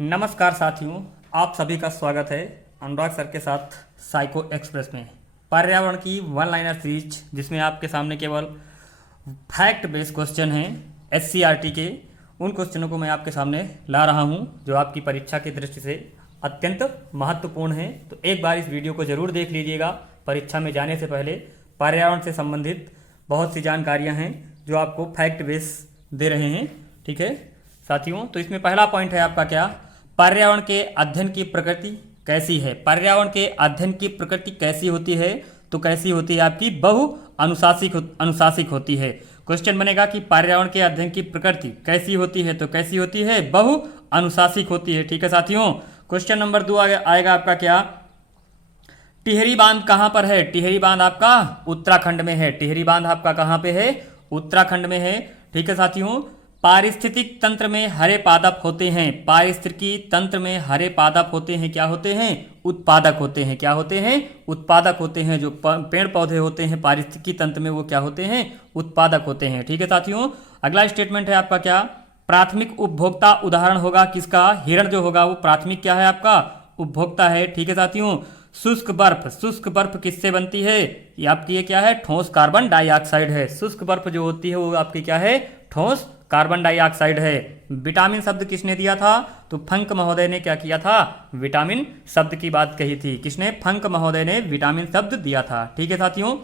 नमस्कार साथियों, आप सभी का स्वागत है अनुराग सर के साथ साइको एक्सप्रेस में। पर्यावरण की वन लाइनर सीरीज जिसमें आपके सामने केवल फैक्ट बेस्ड क्वेश्चन हैं एससीईआरटी के, उन क्वेश्चनों को मैं आपके सामने ला रहा हूं जो आपकी परीक्षा की दृष्टि से अत्यंत महत्वपूर्ण हैं। तो एक बार इस वीडियो को ज़रूर देख लीजिएगा। परीक्षा में जाने से पहले पर्यावरण से संबंधित बहुत सी जानकारियाँ हैं जो आपको फैक्ट बेस दे रहे हैं। ठीक है साथियों, तो इसमें पहला पॉइंट है आपका क्या, पर्यावरण के अध्ययन की प्रकृति कैसी है। पर्यावरण के अध्ययन की प्रकृति कैसी होती है, तो कैसी होती है आपकी बहु अनुशासिक होती है। क्वेश्चन बनेगा कि पर्यावरण के अध्ययन की प्रकृति कैसी होती है, तो कैसी होती है, बहु अनुशासिक होती है। ठीक है साथियों, क्वेश्चन नंबर 2 आएगा आपका क्या, टिहरी बांध कहाँ पर है। टिहरी बांध आपका उत्तराखंड में है। टिहरी बांध आपका कहाँ पे है, उत्तराखंड में है। ठीक है साथियों, पारिस्थितिक तंत्र में हरे पादप होते हैं। पारिस्थितिकी तंत्र में हरे पादप होते हैं, क्या होते हैं, उत्पादक होते हैं। क्या होते हैं, उत्पादक होते हैं। जो पेड़ पौधे होते हैं पारिस्थितिकी तंत्र में वो क्या होते हैं, उत्पादक होते हैं। ठीक है साथियों, अगला स्टेटमेंट है आपका क्या, प्राथमिक उपभोक्ता उदाहरण होगा किसका, हिरण जो होगा वो प्राथमिक क्या है आपका, उपभोक्ता है। ठीक है साथियों, शुष्क बर्फ किससे बनती है, ये आपकी ये क्या है, ठोस कार्बन डाइऑक्साइड है। शुष्क बर्फ जो होती है वो आपकी क्या है, ठोस कार्बन डाइऑक्साइड है। विटामिन शब्द किसने दिया था, तो फंक महोदय ने क्या किया था, विटामिन शब्द की बात कही थी। किसने, फंक महोदय ने विटामिन शब्द दिया था। ठीक है साथियों,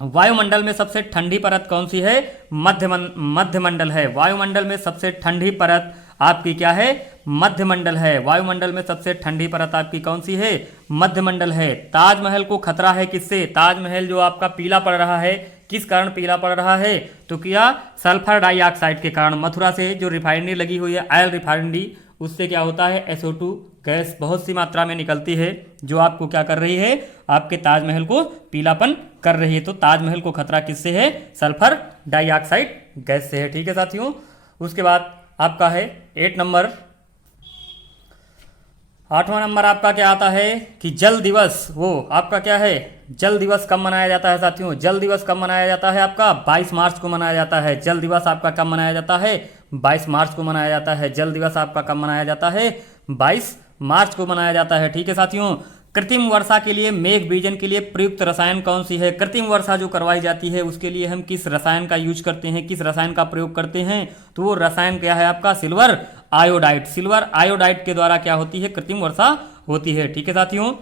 वायुमंडल में सबसे ठंडी परत कौन सी है, मध्यमंडल है। वायुमंडल में सबसे ठंडी परत आपकी क्या है, मध्यमंडल है। वायुमंडल में सबसे ठंडी परत आपकी कौन सी है, मध्यमंडल है। ताजमहल को खतरा है किससे, ताजमहल जो आपका पीला पड़ रहा है, किस कारण पीला पड़ रहा है, तो क्या, सल्फर डाइऑक्साइड के कारण। मथुरा से जो रिफाइनरी लगी हुई है, ऑयल रिफाइनरी, उससे क्या होता है, SO2 गैस बहुत सी मात्रा में निकलती है जो आपको क्या कर रही है, आपके ताजमहल को पीलापन कर रही है। तो ताजमहल को खतरा किससे है, सल्फर डाइऑक्साइड गैस से है। ठीक है साथियों, उसके बाद आपका है 8वां नंबर आपका क्या आता है कि जल दिवस, वो आपका क्या है, जल दिवस कब मनाया जाता है साथियों। जल दिवस कब मनाया जाता है आपका, 22 मार्च को मनाया जाता है। जल दिवस आपका कब मनाया जाता है, 22 मार्च को मनाया जाता है। जल दिवस आपका कब मनाया जाता है, 22 मार्च को मनाया जाता है। ठीक है साथियों, कृत्रिम वर्षा के लिए, मेघ बीजन के लिए प्रयुक्त रसायन कौन सी है। कृत्रिम वर्षा जो करवाई जाती है उसके लिए हम किस रसायन का यूज करते हैं, किस रसायन का प्रयोग करते हैं, तो वो रसायन क्या है आपका, सिल्वर आयोडाइड। सिल्वर आयोडाइड के द्वारा क्या होती है, कृत्रिम वर्षा होती है। ठीक है साथियों,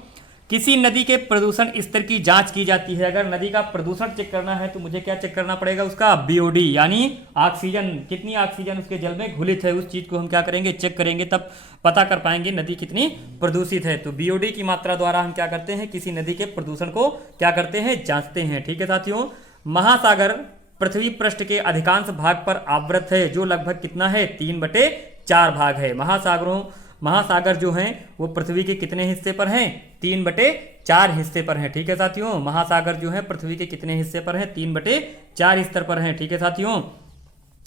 किसी नदी के प्रदूषण स्तर की जांच की जाती है। अगर नदी का प्रदूषण चेक करना है तो मुझे क्या चेक करना पड़ेगा, उसका BOD यानी ऑक्सीजन, कितनी ऑक्सीजन उसके जल में घुलित है, उस चीज को हम क्या करेंगे, चेक करेंगे, तब पता कर पाएंगे नदी कितनी प्रदूषित है। तो BOD की मात्रा द्वारा हम क्या करते हैं, किसी नदी के प्रदूषण को क्या करते हैं, जांचते हैं। ठीक है साथियों, महासागर पृथ्वी पृष्ठ के अधिकांश भाग पर आवृत है, जो लगभग कितना है, 3/4 भाग है। महासागर जो हैं वो पृथ्वी के कितने हिस्से पर हैं, 3/4 हिस्से पर हैं। ठीक है साथियों, महासागर जो है पृथ्वी के कितने हिस्से पर हैं, 3/4 स्तर पर हैं। ठीक है साथियों,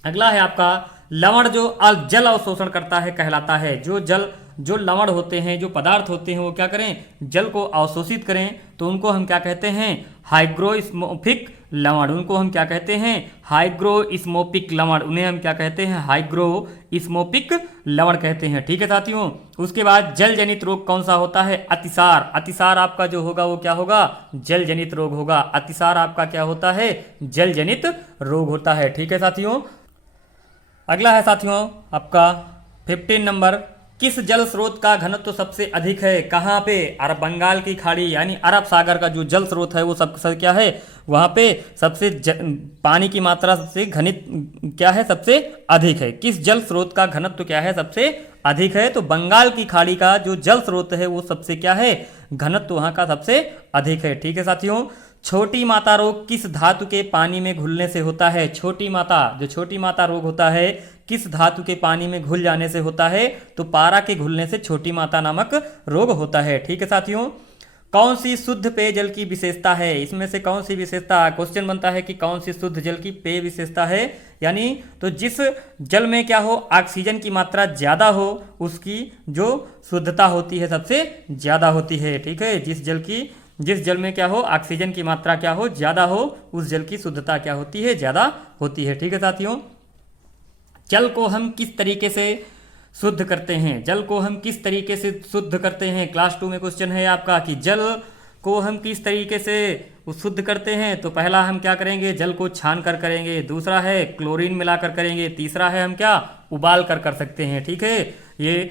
अगला है आपका लवण जो जल अवशोषण करता है कहलाता है। जो लवण होते हैं, जो पदार्थ होते हैं वो क्या करें, जल को अवशोषित करें, तो उनको हम क्या कहते हैं, हाइग्रोस्मोफिक लवण। उनको हम क्या कहते हैं, हाइग्रोस्मोपिक लवण। उन्हें हम क्या कहते हैं, हाइग्रोस्मोपिक लवण कहते हैं। ठीक है साथियों, उसके बाद जल जनित रोग कौन सा होता है, अतिसार। अतिसार आपका जो होगा वो क्या होगा, जल जनित रोग होगा। अतिसार आपका क्या होता है, जल जनित रोग होता है। ठीक है साथियों, अगला है साथियों आपका 15 नंबर, किस जल स्रोत का घनत्व सबसे अधिक है, कहाँ पे, अरब बंगाल की खाड़ी यानी अरब सागर का जो जल स्रोत है वो सब क्या है, वहाँ पे सबसे पानी की मात्रा से घनित क्या है, सबसे अधिक है। किस जल स्रोत का घनत्व क्या है, सबसे अधिक है, तो बंगाल की खाड़ी का जो जल स्रोत है वो सबसे क्या है, घनत्व वहाँ का सबसे अधिक है। ठीक है साथियों, छोटी माता रोग किस धातु के पानी में घुलने से होता है। छोटी माता रोग होता है किस धातु के पानी में घुल जाने से होता है, तो पारा के घुलने से छोटी माता नामक रोग होता है। ठीक है साथियों, कौन सी शुद्ध पेयजल की विशेषता है, इसमें से कौन सी विशेषता, क्वेश्चन बनता है कि कौन सी शुद्ध जल की पेय विशेषता है, यानी तो जिस जल में क्या हो, ऑक्सीजन की मात्रा ज़्यादा हो उसकी जो शुद्धता होती है सबसे ज़्यादा होती है। ठीक है, जिस जल में क्या हो, ऑक्सीजन की मात्रा क्या हो, ज़्यादा हो, उस जल की शुद्धता क्या होती है, ज़्यादा होती है। ठीक है साथियों, जल को हम किस तरीके से शुद्ध करते हैं? जल को हम किस तरीके से शुद्ध करते हैं? क्लास 2 में क्वेश्चन है आपका कि जल को हम किस तरीके से शुद्ध करते हैं। तो पहला हम क्या करेंगे, जल को छान कर करेंगे, दूसरा है क्लोरीन मिलाकर करेंगे, तीसरा है हम क्या उबाल कर सकते हैं। ठीक है, ये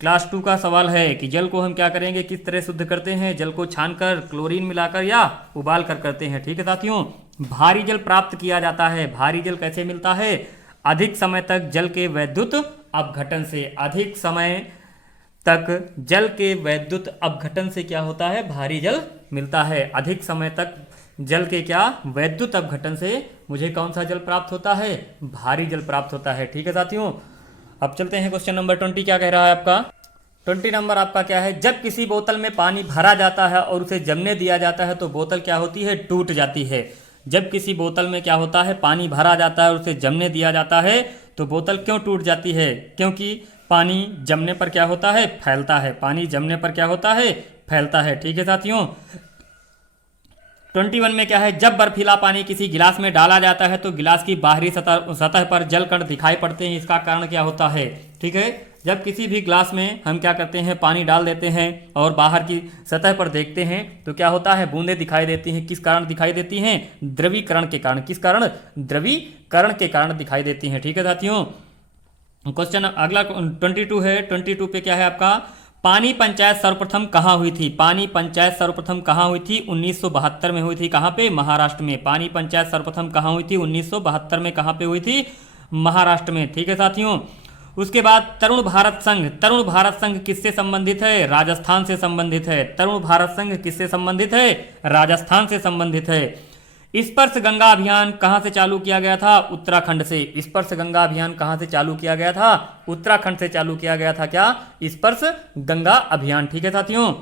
क्लास 2 का सवाल है कि जल को हम क्या करेंगे, किस तरह शुद्ध करते हैं। जल को छानकर, क्लोरीन मिलाकर या उबाल कर करते हैं। ठीक है साथियों, भारी जल प्राप्त किया जाता है। भारी जल कैसे मिलता है? अधिक समय तक जल के वैद्युत अपघटन से। अधिक समय तक जल के वैद्युत अपघटन से क्या होता है, भारी जल मिलता है। अधिक समय तक जल के क्या वैद्युत अपघटन से मुझे कौन सा जल प्राप्त होता है, भारी जल प्राप्त होता है। ठीक है साथियों, अब चलते हैं क्वेश्चन नंबर 20 क्या कह रहा है आपका। 20 नंबर आपका क्या है, जब किसी बोतल में पानी भरा जाता है और उसे जमने दिया जाता है तो बोतल क्या होती है, टूट जाती है। जब किसी बोतल में क्या होता है, पानी भरा जाता है और उसे जमने दिया जाता है तो बोतल क्यों टूट जाती है? क्योंकि पानी जमने पर क्या होता है, फैलता है। पानी जमने पर क्या होता है, फैलता है। ठीक है साथियों, 21 में क्या है, जब बर्फीला पानी किसी गिलास में डाला जाता है तो गिलास की बाहरी सतह पर जल कण दिखाई पड़ते हैं। इसका कारण क्या होता है? ठीक है, जब किसी भी गिलास में हम क्या करते हैं, पानी डाल देते हैं और बाहर की सतह पर देखते हैं तो क्या होता है, बूंदें दिखाई देती हैं। किस कारण दिखाई देती हैं? द्रवीकरण के कारण। किस कारण? द्रवीकरण के कारण दिखाई देती हैं। ठीक है साथियों, क्वेश्चन अगला 22 है। 22 पे क्या है आपका, पानी पंचायत सर्वप्रथम कहाँ हुई थी? पानी पंचायत सर्वप्रथम कहाँ हुई थी? 1972 में हुई थी। कहाँ पे? महाराष्ट्र में। पानी पंचायत सर्वप्रथम कहाँ हुई थी? 1972 में। कहाँ पे हुई थी? महाराष्ट्र में। ठीक है साथियों, उसके बाद तरुण भारत संघ। तरुण भारत संघ किससे संबंधित है? राजस्थान से संबंधित है। तरुण भारत संघ किससे संबंधित है? राजस्थान से संबंधित है। स्पर्श गंगा अभियान कहाँ से चालू किया गया था? उत्तराखंड से। स्पर्श गंगा अभियान कहाँ से चालू किया गया था? उत्तराखंड से चालू किया गया था। क्या? स्पर्श गंगा अभियान। ठीक है साथियों,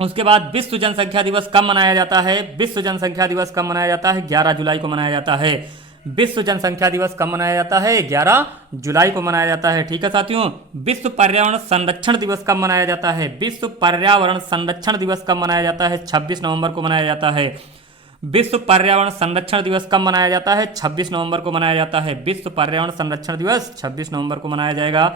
उसके बाद विश्व जनसंख्या दिवस कब मनाया जाता है? विश्व जनसंख्या दिवस कब मनाया जाता है? 11 जुलाई को मनाया जाता है। विश्व जनसंख्या दिवस कब मनाया जाता है? 11 जुलाई को मनाया जाता है। ठीक है साथियों, विश्व पर्यावरण संरक्षण दिवस कब मनाया जाता है? विश्व पर्यावरण संरक्षण दिवस कब मनाया जाता है? 26 नवंबर को मनाया जाता है। विश्व पर्यावरण संरक्षण दिवस कब मनाया जाता है? 26 नवंबर को मनाया जाता है। विश्व पर्यावरण संरक्षण दिवस 26 नवंबर को मनाया जाएगा।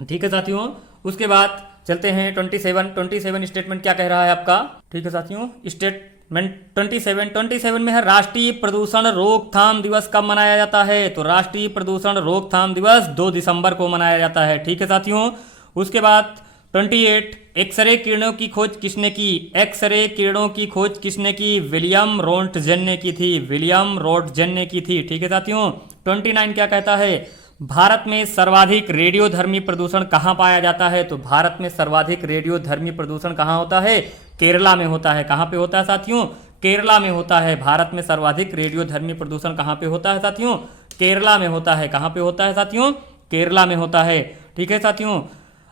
ठीक है साथियों, उसके बाद चलते हैं 27 स्टेटमेंट क्या कह रहा है आपका। ठीक है साथियों, स्टेटमेंट 27 में है, राष्ट्रीय प्रदूषण रोकथाम दिवस कब मनाया जाता है? तो राष्ट्रीय प्रदूषण रोकथाम दिवस 2 दिसंबर को मनाया जाता है। ठीक है साथियों, उसके बाद 28 एक्सरे किरणों की खोज किसने की? एक्सरे किरणों की खोज किसने की? विलियम रोंटगेन ने की थी। विलियम रोंटगेन ने की थी। ठीक है साथियों, 29 क्या कहता है, भारत में सर्वाधिक रेडियोधर्मी प्रदूषण कहाँ पाया जाता है? तो भारत में सर्वाधिक रेडियोधर्मी प्रदूषण कहाँ होता है? केरला में होता है। कहाँ पे होता है साथियों? केरला में होता है। भारत में सर्वाधिक रेडियोधर्मी प्रदूषण कहाँ पे होता है साथियों? केरला में होता है। कहाँ पे होता है साथियों? केरला में होता है। ठीक है साथियों,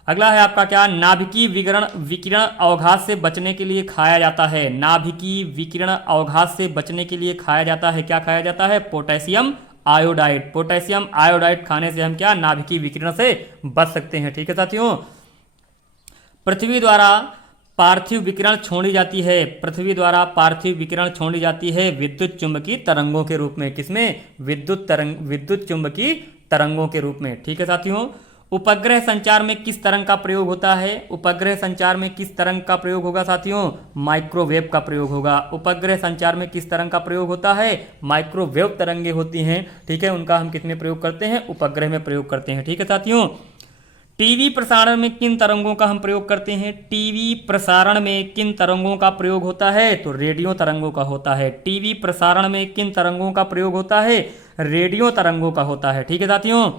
अगला है आपका क्या, नाभिकीय विकिरण अवघात से बचने के लिए खाया जाता है। नाभिकीय विकिरण अवघात से बचने के लिए खाया जाता है। क्या खाया जाता है? Potassium iodide. पोटेशियम आयोडाइड खाने से हम क्या नाभिकीय विकिरण से बच सकते हैं। ठीक है साथियों, पृथ्वी द्वारा पार्थिव विकिरण छोड़ी जाती है। पृथ्वी द्वारा पार्थिव विकिरण छोड़ी जाती है विद्युत चुंबकीय तरंगों के रूप में। किसमें? विद्युत चुंबकीय तरंगों के रूप में। ठीक है साथियों, उपग्रह संचार में किस तरंग का प्रयोग होता है? उपग्रह संचार में किस तरंग का प्रयोग होगा साथियों? माइक्रोवेव का प्रयोग होगा। उपग्रह संचार में किस तरंग का प्रयोग होता है? माइक्रोवेव तरंगे होती हैं। ठीक है, उनका हम कितने प्रयोग करते हैं? उपग्रह में प्रयोग करते हैं। ठीक है साथियों, टीवी प्रसारण में किन तरंगों का हम प्रयोग करते हैं? टीवी प्रसारण में किन तरंगों का प्रयोग होता है? तो रेडियो तरंगों का होता है। टीवी प्रसारण में किन तरंगों का प्रयोग होता है? रेडियो तरंगों का होता है। ठीक है साथियों,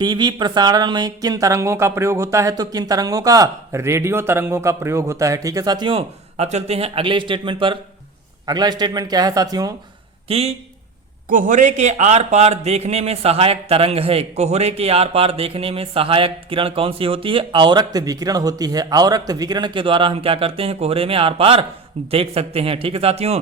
टीवी प्रसारण में किन तरंगों का प्रयोग होता है? तो किन तरंगों का? रेडियो तरंगों का प्रयोग होता है। ठीक है साथियों, अब चलते हैं अगले स्टेटमेंट पर। अगला स्टेटमेंट क्या है साथियों कि कोहरे के आर पार देखने में सहायक तरंग है। कोहरे के आर पार देखने में सहायक किरण कौन सी होती है? अवरक्त विकिरण होती है। अवरक्त विकिरण के द्वारा हम क्या करते हैं? कोहरे में आर पार देख सकते हैं। ठीक है साथियों,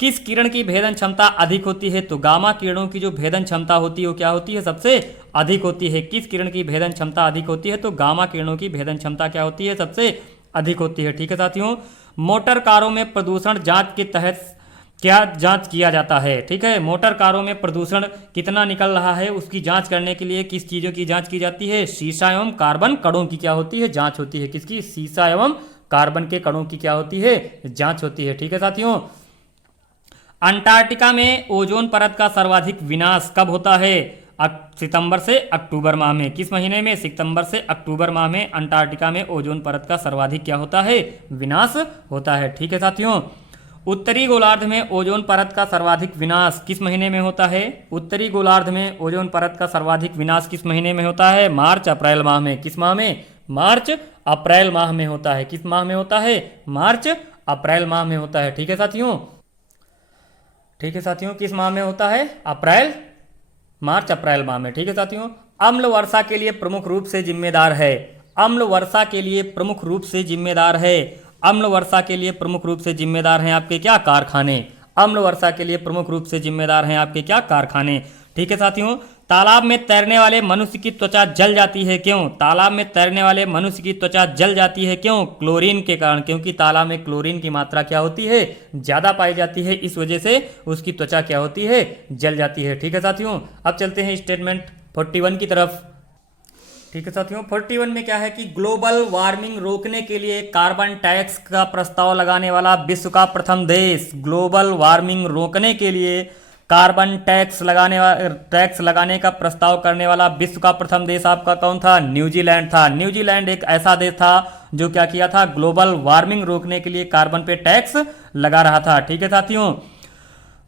किस किरण की भेदन क्षमता अधिक होती है? तो गामा किरणों की जो भेदन क्षमता होती है वो क्या होती है? सबसे अधिक होती है। किस किरण की भेदन क्षमता अधिक होती है? तो गामा किरणों की भेदन क्षमता क्या होती है? सबसे अधिक होती है। ठीक है साथियों, मोटर कारों में प्रदूषण जांच के तहत क्या जांच किया जाता है? ठीक है, मोटर कारों में प्रदूषण कितना निकल रहा है उसकी जांच करने के लिए किस चीज़ों की जांच की जाती है? शीशा एवं कार्बन कणों की क्या होती है? जांच होती है। किसकी? शीशा एवं कार्बन के कणों की क्या होती है? जांच होती है। ठीक है साथियों, अंटार्कटिका में ओजोन परत का सर्वाधिक विनाश कब होता है? सितंबर से अक्टूबर माह में। किस महीने में? सितंबर से अक्टूबर माह में अंटार्कटिका में ओजोन परत का सर्वाधिक क्या होता है? विनाश होता है। ठीक है साथियों, उत्तरी गोलार्ध में ओजोन परत का सर्वाधिक विनाश किस महीने में होता है? उत्तरी गोलार्ध में ओजोन परत का सर्वाधिक विनाश किस महीने में होता है? मार्च अप्रैल माह में। किस माह में? मार्च अप्रैल माह में होता है। किस माह में होता है? मार्च अप्रैल माह में होता है। ठीक है साथियों, ठीक है साथियों, किस माह में होता है? अप्रैल, मार्च अप्रैल माह में। ठीक है साथियों, अम्ल वर्षा के लिए प्रमुख रूप से जिम्मेदार है। अम्ल वर्षा के लिए प्रमुख रूप से जिम्मेदार है। अम्ल वर्षा के लिए प्रमुख रूप से जिम्मेदार हैं आपके क्या? कारखाने। अम्ल वर्षा के लिए प्रमुख रूप से जिम्मेदार हैं आपके क्या? कारखाने। ठीक है साथियों, तालाब में तैरने वाले मनुष्य की त्वचा जल जाती है क्यों? तालाब में तैरने वाले मनुष्य की त्वचा जल जाती है क्यों? क्लोरीन के कारण, क्योंकि तालाब में क्लोरीन की मात्रा क्या होती है? ज़्यादा पाई जाती है, इस वजह से उसकी त्वचा क्या होती है? जल जाती है। ठीक है साथियों, अब चलते हैं स्टेटमेंट 41 की तरफ। ठीक है साथियों, 41 में क्या है कि ग्लोबल वार्मिंग रोकने के लिए कार्बन टैक्स का प्रस्ताव लगाने वाला विश्व का प्रथम देश। ग्लोबल वार्मिंग रोकने के लिए कार्बन टैक्स लगाने का प्रस्ताव करने वाला विश्व का प्रथम देश आपका कौन था? न्यूजीलैंड था। न्यूजीलैंड एक ऐसा देश था जो क्या किया था? ग्लोबल वार्मिंग रोकने के लिए कार्बन पे टैक्स लगा रहा था। ठीक है साथियों,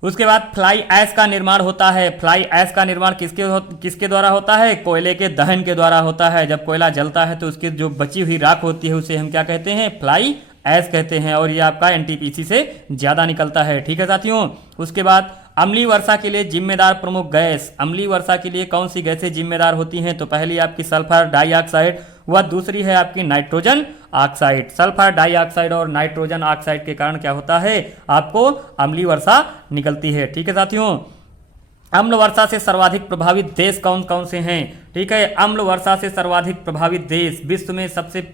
उसके बाद फ्लाई ऐश का निर्माण होता है। फ्लाई ऐश का निर्माण किसके द्वारा होता है? कोयले के दहन के द्वारा होता है। जब कोयला जलता है तो उसकी जो बची हुई राख होती है उसे हम क्या कहते हैं? फ्लाई ऐश कहते हैं, और ये आपका एनटीपीसी से ज़्यादा निकलता है। ठीक है साथियों, उसके बाद अम्लीय वर्षा के लिए जिम्मेदार प्रमुख गैस। अम्लीय वर्षा के लिए कौन सी गैसें जिम्मेदार होती हैं? तो पहली आपकी सल्फर डाइऑक्साइड, वह दूसरी है आपकी नाइट्रोजन ऑक्साइड। सल्फर डाइऑक्साइड और नाइट्रोजन ऑक्साइड के कारण क्या होता है? आपको अम्लीय वर्षा निकलती है। ठीक है साथियों, अम्ल वर्षा से सर्वाधिक प्रभावित देश कौन कौन से हैं? ठीक है, अम्ल वर्षा से सर्वाधिक प्रभावित देश विश्व में सबसे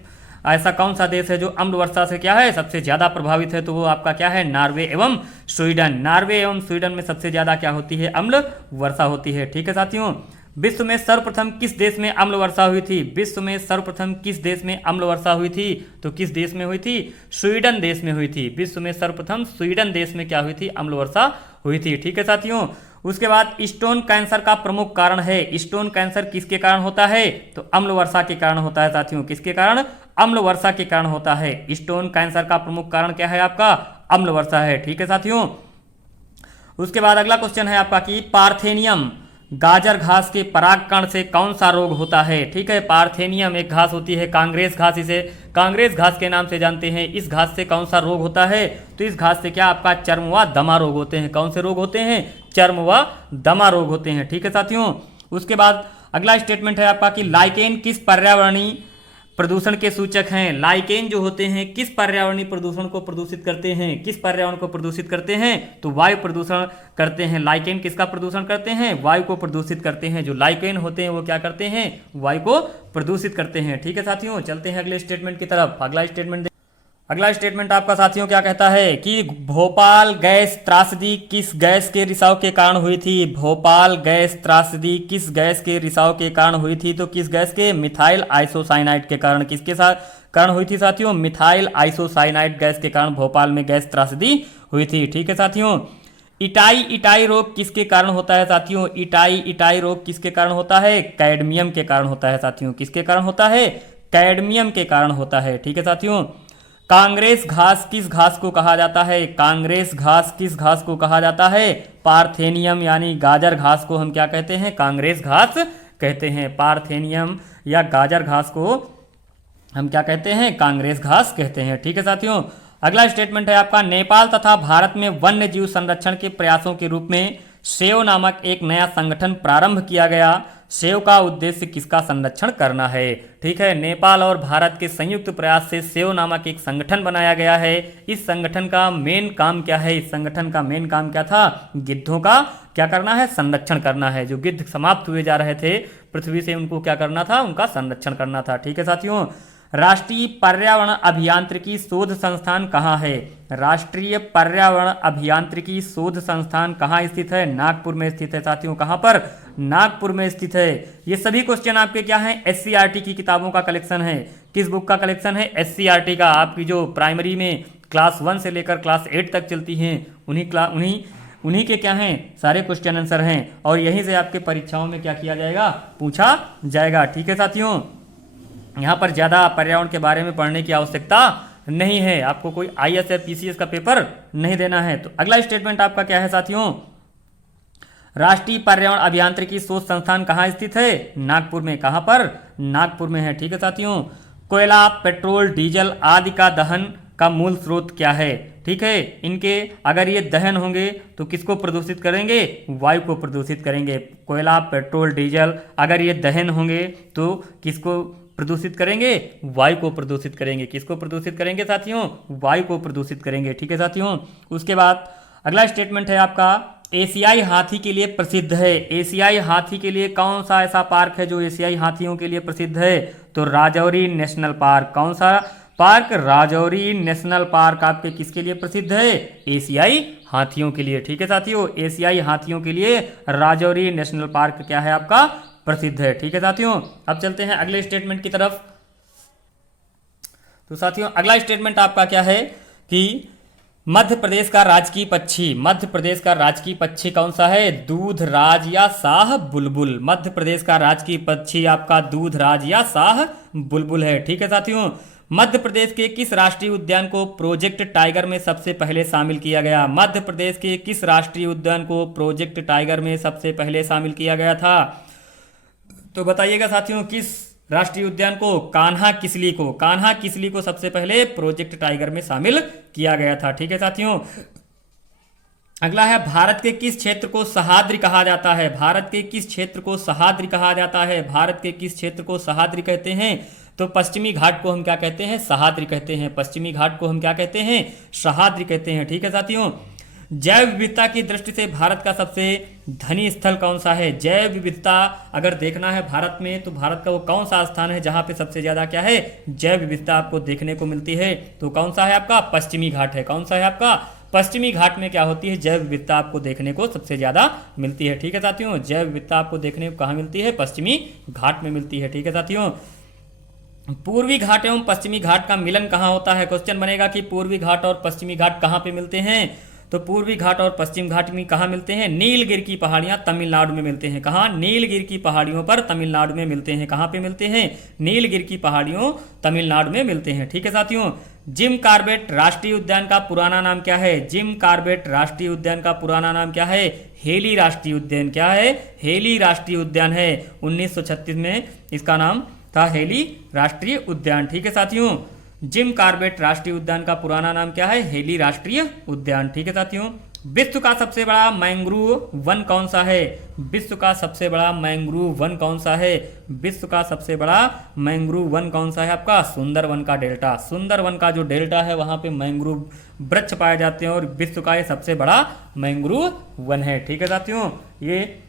ऐसा कौन सा देश है जो अम्ल वर्षा से क्या है? सबसे ज्यादा प्रभावित है? तो वो आपका क्या है? नॉर्वे एवं स्वीडन। नॉर्वे एवं स्वीडन में सबसे ज्यादा क्या होती है? अम्ल वर्षा होती है। ठीक है साथियों, विश्व में सर्वप्रथम किस देश में अम्ल वर्षा हुई थी? विश्व में सर्वप्रथम किस देश में अम्ल वर्षा हुई थी? तो किस देश में हुई थी? स्वीडन देश में हुई थी। विश्व में सर्वप्रथम स्वीडन देश में क्या हुई थी? अम्ल वर्षा हुई थी। ठीक है साथियों, उसके बाद स्टोन कैंसर का प्रमुख कारण है। स्टोन कैंसर किसके कारण होता है? तो अम्ल वर्षा के कारण होता है साथियों। किसके कारण? अम्ल वर्षा के कारण होता है। स्टोन कैंसर का प्रमुख कारण क्या है आपका? अम्ल वर्षा है। ठीक है साथियों, उसके बाद अगला क्वेश्चन है आपका कि पार्थेनियम गाजर घास के परागकण से कौन सा रोग होता है? ठीक है, पार्थेनियम एक घास होती है, कांग्रेस घास, इसे कांग्रेस घास के नाम से जानते हैं। इस घास से कौन सा रोग होता है? तो इस घास से क्या आपका चर्म व दमा रोग होते हैं। कौन से रोग होते हैं? चर्म व दमा रोग होते हैं। ठीक है साथियों, उसके बाद अगला स्टेटमेंट है आपका कि लाइकेन किस पर्यावरणीय प्रदूषण के सूचक हैं? लाइकेन जो होते हैं किस पर्यावरणीय प्रदूषण को प्रदूषित करते हैं? किस पर्यावरण को प्रदूषित करते हैं? तो वायु प्रदूषण करते हैं। लाइकेन किसका प्रदूषण करते हैं? वायु को प्रदूषित करते हैं। जो लाइकेन होते हैं वो क्या करते हैं? वायु को प्रदूषित करते हैं। ठीक है साथियों, चलते हैं अगले स्टेटमेंट की तरफ। अगला स्टेटमेंट आपका साथियों क्या कहता है कि भोपाल गैस त्रासदी किस गैस के रिसाव के कारण हुई थी? भोपाल गैस त्रासदी किस गैस के रिसाव के कारण हुई थी? तो किस गैस के? मिथाइल आइसोसाइनाइड के कारण। किसके साथ कारण हुई थी साथियों? मिथाइल आइसोसाइनाइड गैस के कारण भोपाल में गैस त्रासदी हुई थी। ठीक है साथियों, इटाई रोग किसके कारण होता है साथियों? इटाई रोग किसके कारण होता है? कैडमियम के कारण होता है साथियों। किसके कारण होता है? कैडमियम के कारण होता है। ठीक है साथियों, कांग्रेस घास किस घास को कहा जाता है? कांग्रेस घास किस घास को कहा जाता है? पार्थेनियम यानी गाजर घास को हम क्या कहते हैं? कांग्रेस घास कहते हैं। पार्थेनियम या गाजर घास को हम क्या कहते हैं? कांग्रेस घास कहते हैं। ठीक है साथियों, अगला स्टेटमेंट है आपका नेपाल तथा भारत में वन्य जीव संरक्षण के प्रयासों के रूप में सेव नामक एक नया संगठन प्रारंभ किया गया। सेव का उद्देश्य किसका संरक्षण करना है? ठीक है, नेपाल और भारत के संयुक्त प्रयास से सेव नामक एक संगठन बनाया गया है। इस संगठन का मेन काम क्या है? इस संगठन का मेन काम क्या था? गिद्धों का क्या करना है? संरक्षण करना है। जो गिद्ध समाप्त हुए जा रहे थे पृथ्वी से, उनको क्या करना था? उनका संरक्षण करना था। ठीक है साथियों, राष्ट्रीय पर्यावरण अभियांत्रिकी शोध संस्थान कहाँ है? राष्ट्रीय पर्यावरण अभियांत्रिकी शोध संस्थान कहाँ स्थित है? नागपुर में स्थित है साथियों। कहाँ पर? नागपुर में स्थित है। ये सभी क्वेश्चन आपके क्या हैं? एससीईआरटी की किताबों का कलेक्शन है। किस बुक का कलेक्शन है? एससीईआरटी का। आपकी जो प्राइमरी में क्लास 1 से लेकर क्लास 8 तक चलती हैं उन्हीं के क्या हैं? सारे क्वेश्चन आंसर हैं और यहीं से आपके परीक्षाओं में क्या किया जाएगा? पूछा जाएगा। ठीक है साथियों, यहाँ पर ज़्यादा पर्यावरण के बारे में पढ़ने की आवश्यकता नहीं है। आपको कोई आईएएस पीसीएस का पेपर नहीं देना है। तो अगला स्टेटमेंट आपका क्या है साथियों? राष्ट्रीय पर्यावरण अभियांत्रिकी शोध संस्थान कहाँ स्थित है? नागपुर में। कहाँ पर? नागपुर में है। ठीक है साथियों, कोयला, पेट्रोल, डीजल आदि का दहन का मूल स्रोत क्या है? ठीक है, इनके अगर ये दहन होंगे तो किसको प्रदूषित करेंगे? वायु को प्रदूषित करेंगे। कोयला, पेट्रोल, डीजल अगर ये दहन होंगे तो किसको प्रदूषित करेंगे? वायु को प्रदूषित करेंगे। किसको प्रदूषित करेंगे साथियों? वायु को प्रदूषित करेंगे। ठीक है साथियों, उसके बाद अगला स्टेटमेंट है आपका, एशियाई हाथी के लिए प्रसिद्ध है। एशियाई हाथी के लिए कौन सा ऐसा पार्क है जो एशियाई हाथियों के लिए प्रसिद्ध है? तो राजौरी नेशनल पार्क। कौन सा पार्क? राजौरी नेशनल पार्क आपके किसके लिए प्रसिद्ध है? एशियाई हाथियों के लिए। ठीक है साथियों, एशियाई हाथियों के लिए राजौरी नेशनल पार्क क्या है आपका? प्रसिद्ध है। ठीक है साथियों, अब चलते हैं अगले स्टेटमेंट की तरफ। तो साथियों अगला स्टेटमेंट आपका क्या है कि मध्य प्रदेश का राजकीय पक्षी, मध्य प्रदेश का राजकीय पक्षी कौन सा है? दूधराज या शाह बुलबुल। मध्य प्रदेश का राजकीय पक्षी आपका दूधराज या शाह बुलबुल है। ठीक है साथियों, मध्य प्रदेश के किस राष्ट्रीय उद्यान को प्रोजेक्ट टाइगर में सबसे पहले शामिल किया गया? मध्य प्रदेश के किस राष्ट्रीय उद्यान को प्रोजेक्ट टाइगर में सबसे पहले शामिल किया गया था? तो बताइएगा साथियों, किस राष्ट्रीय उद्यान को? कान्हा किसली को। कान्हा किसली को सबसे पहले प्रोजेक्ट टाइगर में शामिल किया गया था। ठीक है साथियों, अगला है, भारत के किस क्षेत्र को सह्याद्री कहा जाता है? भारत के किस क्षेत्र को सह्याद्री कहा जाता है? भारत के किस क्षेत्र को सह्याद्री कहते हैं? तो पश्चिमी घाट को हम क्या कहते हैं? सह्याद्री कहते हैं। पश्चिमी घाट को हम क्या कहते हैं? सह्याद्री कहते हैं। ठीक है साथियों, जैव विविधता की दृष्टि से भारत का सबसे धनी स्थल कौन सा है? जैव विविधता अगर देखना है भारत में तो भारत का वो कौन सा स्थान है जहां पे सबसे ज्यादा क्या है? जैव विविधता आपको देखने को मिलती है? तो कौन सा है आपका? पश्चिमी घाट है। कौन सा है आपका? पश्चिमी घाट में क्या होती है? जैव विविधता आपको देखने को सबसे ज्यादा मिलती है। ठीक है साथियों, जैव विविधता आपको देखने को कहाँ मिलती है? पश्चिमी घाट में मिलती है। ठीक है साथियों, पूर्वी घाट एवं पश्चिमी घाट का मिलन कहाँ होता है? क्वेश्चन बनेगा कि पूर्वी घाट और पश्चिमी घाट कहाँ पे मिलते हैं? तो पूर्वी घाट और पश्चिम घाट में कहाँ मिलते हैं? नीलगिरी की पहाड़ियाँ तमिलनाडु में मिलते हैं। कहाँ? नीलगिरी की पहाड़ियों पर तमिलनाडु में मिलते हैं। कहाँ पे मिलते हैं? नीलगिरी की पहाड़ियों तमिलनाडु में मिलते हैं। ठीक है साथियों, जिम कॉर्बेट राष्ट्रीय उद्यान का पुराना नाम क्या है? जिम कॉर्बेट राष्ट्रीय उद्यान का पुराना नाम क्या है? हेली राष्ट्रीय उद्यान। क्या है? हेली राष्ट्रीय उद्यान है। 1936 में इसका नाम था हेली राष्ट्रीय उद्यान। ठीक है साथियों, जिम कॉर्बेट राष्ट्रीय उद्यान का पुराना नाम क्या है? हेली राष्ट्रीय उद्यान। ठीक है साथियों, विश्व का सबसे बड़ा मैंग्रोव वन कौन सा है? विश्व का सबसे बड़ा मैंग्रोव वन कौन सा है? विश्व का सबसे बड़ा मैंग्रोव वन कौन सा है आपका? सुंदरवन का डेल्टा। सुंदरवन का जो डेल्टा है वहां पे मैंग्रोव वृक्ष पाए जाते हैं और विश्व का ये सबसे बड़ा मैंग्रोव वन है। ठीक है साथियों, ये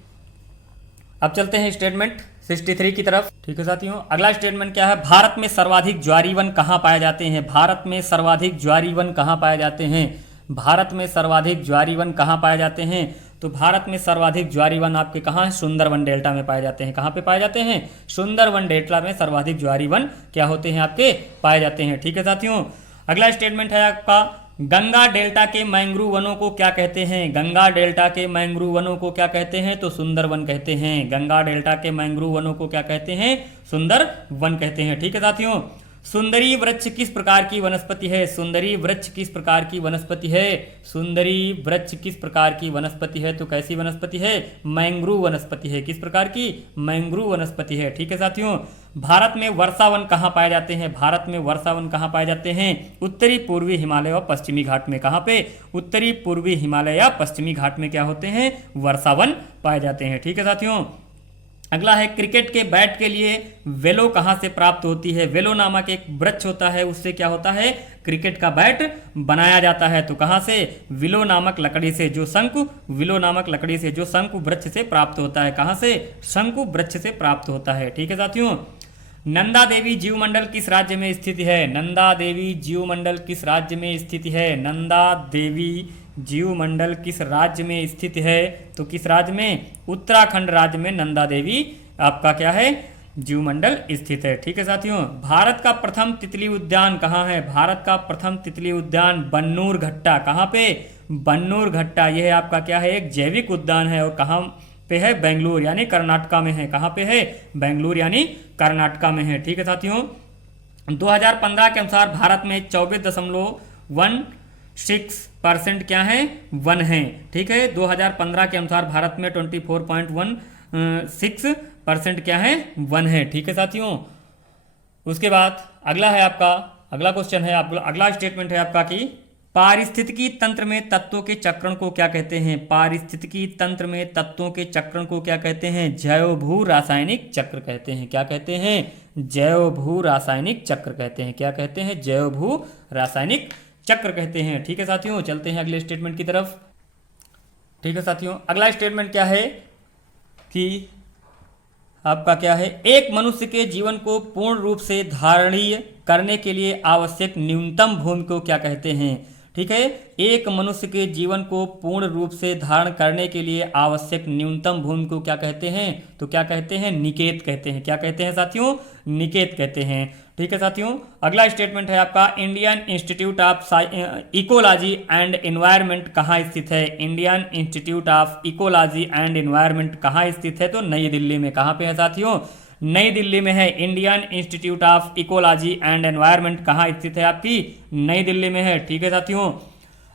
अब चलते हैं स्टेटमेंट 63 की तरफ। ठीक है साथियों, अगला स्टेटमेंट क्या है? भारत में सर्वाधिक ज्वारी वन कहाँ पाए जाते हैं? भारत में सर्वाधिक ज्वारी वन कहाँ पाए जाते हैं? भारत में सर्वाधिक ज्वारी वन कहाँ पाए जाते हैं? तो भारत में सर्वाधिक ज्वारी वन आपके कहाँ है? सुंदरवन डेल्टा में पाए जाते हैं। कहाँ पे पाए जाते हैं? सुंदरवन डेल्टा में सर्वाधिक ज्वारी वन क्या होते हैं? आपके पाए जाते हैं। ठीक है साथियों, अगला स्टेटमेंट है आपका, गंगा डेल्टा के मैंग्रोव वनों को क्या कहते हैं? गंगा डेल्टा के मैंग्रोव वनों को क्या कहते हैं? तो सुंदरवन कहते हैं। गंगा डेल्टा के मैंग्रोव वनों को क्या कहते हैं? सुंदरवन कहते हैं। ठीक है साथियों, सुंदरी वृक्ष किस प्रकार की वनस्पति है? सुंदरी वृक्ष किस प्रकार की वनस्पति है? सुंदरी वृक्ष किस प्रकार की वनस्पति है? तो कैसी वनस्पति है? मैंग्रोव वनस्पति है। किस प्रकार की? मैंग्रोव वनस्पति है। ठीक है साथियों, भारत में वर्षावन कहाँ पाए जाते हैं? भारत में वर्षावन कहाँ पाए जाते हैं? उत्तरी पूर्वी हिमालय और पश्चिमी घाट में। कहाँ पे? उत्तरी पूर्वी हिमालय या पश्चिमी घाट में क्या होते हैं? वर्षावन पाए जाते हैं। ठीक है साथियों, अगला है, क्रिकेट के बैट के लिए वेलो कहाँ से प्राप्त होती है? वेलो नामक एक वृक्ष होता है, उससे क्या होता है? क्रिकेट का बैट बनाया जाता है। तो कहाँ से? विलो नामक लकड़ी से, जो शंकु विलो नामक लकड़ी से, जो शंकु वृक्ष से प्राप्त होता है। कहाँ से? शंकु वृक्ष से प्राप्त होता है। ठीक है साथियों, नंदा देवी जीवमंडल किस राज्य में स्थित है? नंदा देवी जीवमंडल किस राज्य में स्थित है? नंदा देवी जीवमंडल किस राज्य में स्थित है? तो किस राज्य में? उत्तराखंड राज्य में नंदा देवी आपका क्या है? जीवमंडल स्थित है। ठीक है साथियों, भारत का प्रथम तितली उद्यान कहाँ है? भारत का प्रथम तितली उद्यान बन्नूर घट्टा। कहाँ पे? बन्नूर घट्टा। यह आपका क्या है? एक जैविक उद्यान है और कहाँ पे है? बेंगलुरु यानी कर्नाटका में है। कहाँ पे है? बेंगलुरु यानी कर्नाटका में है। ठीक है साथियों, 2015 के अनुसार भारत में 24.16% क्या है? वन है। ठीक है, 2015 के अनुसार भारत में 24.16% क्या है? वन है। ठीक है साथियों, उसके बाद अगला है आपका, अगला क्वेश्चन है आपका, अगला स्टेटमेंट है आपका कि पारिस्थितिकी तंत्र में तत्वों के चक्रण को क्या कहते हैं? पारिस्थितिकी तंत्र में तत्वों के चक्रण को क्या कहते हैं? जैव भू रासायनिक चक्र कहते हैं। क्या कहते हैं? जैव भू रासायनिक चक्र कहते हैं। क्या कहते हैं? जैव भू रासायनिक चक्र कहते हैं। ठीक है साथियों, चलते हैं अगले स्टेटमेंट की तरफ। ठीक है साथियों, अगला स्टेटमेंट क्या है कि आपका क्या है? एक मनुष्य के जीवन को पूर्ण रूप से धारणीय करने के लिए आवश्यक न्यूनतम भूमि को क्या कहते हैं? ठीक है, एक मनुष्य के जीवन को पूर्ण रूप से धारण करने के लिए आवश्यक न्यूनतम भूमि को क्या कहते हैं? तो क्या कहते हैं? निकेत कहते हैं। क्या कहते हैं साथियों? निकेत कहते हैं। ठीक है साथियों, अगला स्टेटमेंट है आपका, Indian institute of ecology and environment कहाँ स्थित है? Indian institute of ecology and environment कहाँ स्थित है? तो नई दिल्ली में। कहाँ पे है साथियों? नई दिल्ली में है। Indian institute of ecology and environment कहाँ स्थित है? आपकी नई दिल्ली में है। ठीक है साथियों,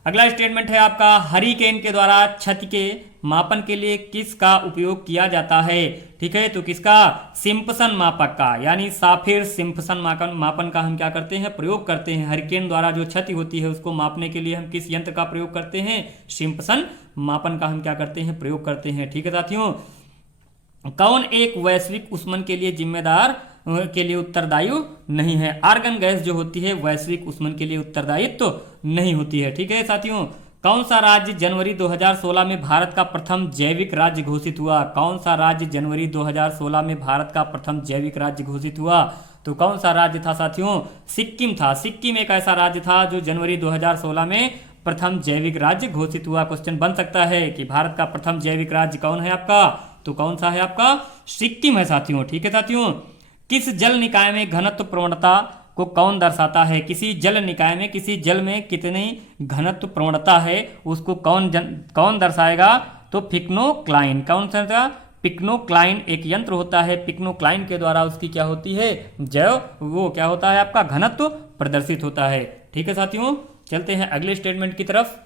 अगला स्टेटमेंट है आपका, हरिकेन के द्वारा क्षति के मापन के लिए किसका उपयोग किया जाता है? ठीक है, तो किसका? सिम्पसन मापक का, यानी साफिर सिम्पसन मापन का हम क्या करते हैं? प्रयोग करते हैं। हरिकेन द्वारा जो क्षति होती है उसको मापने के लिए हम किस यंत्र का प्रयोग करते हैं? सिम्पसन मापन का हम क्या करते हैं? प्रयोग करते हैं। ठीक है साथियों, कौन एक वैश्विक उष्मन के लिए जिम्मेदार के लिए उत्तरदायी नहीं है? आर्गन गैस जो होती है वैश्विक उष्मन के लिए उत्तरदायित्व तो नहीं होती है। ठीक है साथियों, कौन सा राज्य जनवरी 2016 में भारत का प्रथम जैविक राज्य घोषित हुआ? कौन सा राज्य जनवरी 2016 में भारत का प्रथम जैविक राज्य घोषित हुआ? तो कौन सा राज्य था साथियों? सिक्किम था। सिक्किम एक ऐसा राज्य था जो जनवरी 2016 में प्रथम जैविक राज्य घोषित हुआ। क्वेश्चन बन सकता है कि भारत का प्रथम जैविक राज्य कौन है आपका? तो कौन सा है आपका? सिक्किम है साथियों। ठीक है साथियों, किस जल निकाय में घनत्व प्रवणता को कौन दर्शाता है? किसी जल निकाय में, किसी जल में कितनी घनत्व प्रवणता है उसको कौन दर्शाएगा? तो पिक्नोक्लाइन। कौन सा? पिक्नोक्लाइन एक यंत्र होता है। पिक्नोक्लाइन के द्वारा उसकी क्या होती है? वो क्या होता है आपका? घनत्व प्रदर्शित होता है। ठीक है साथियों, चलते हैं अगले स्टेटमेंट की तरफ।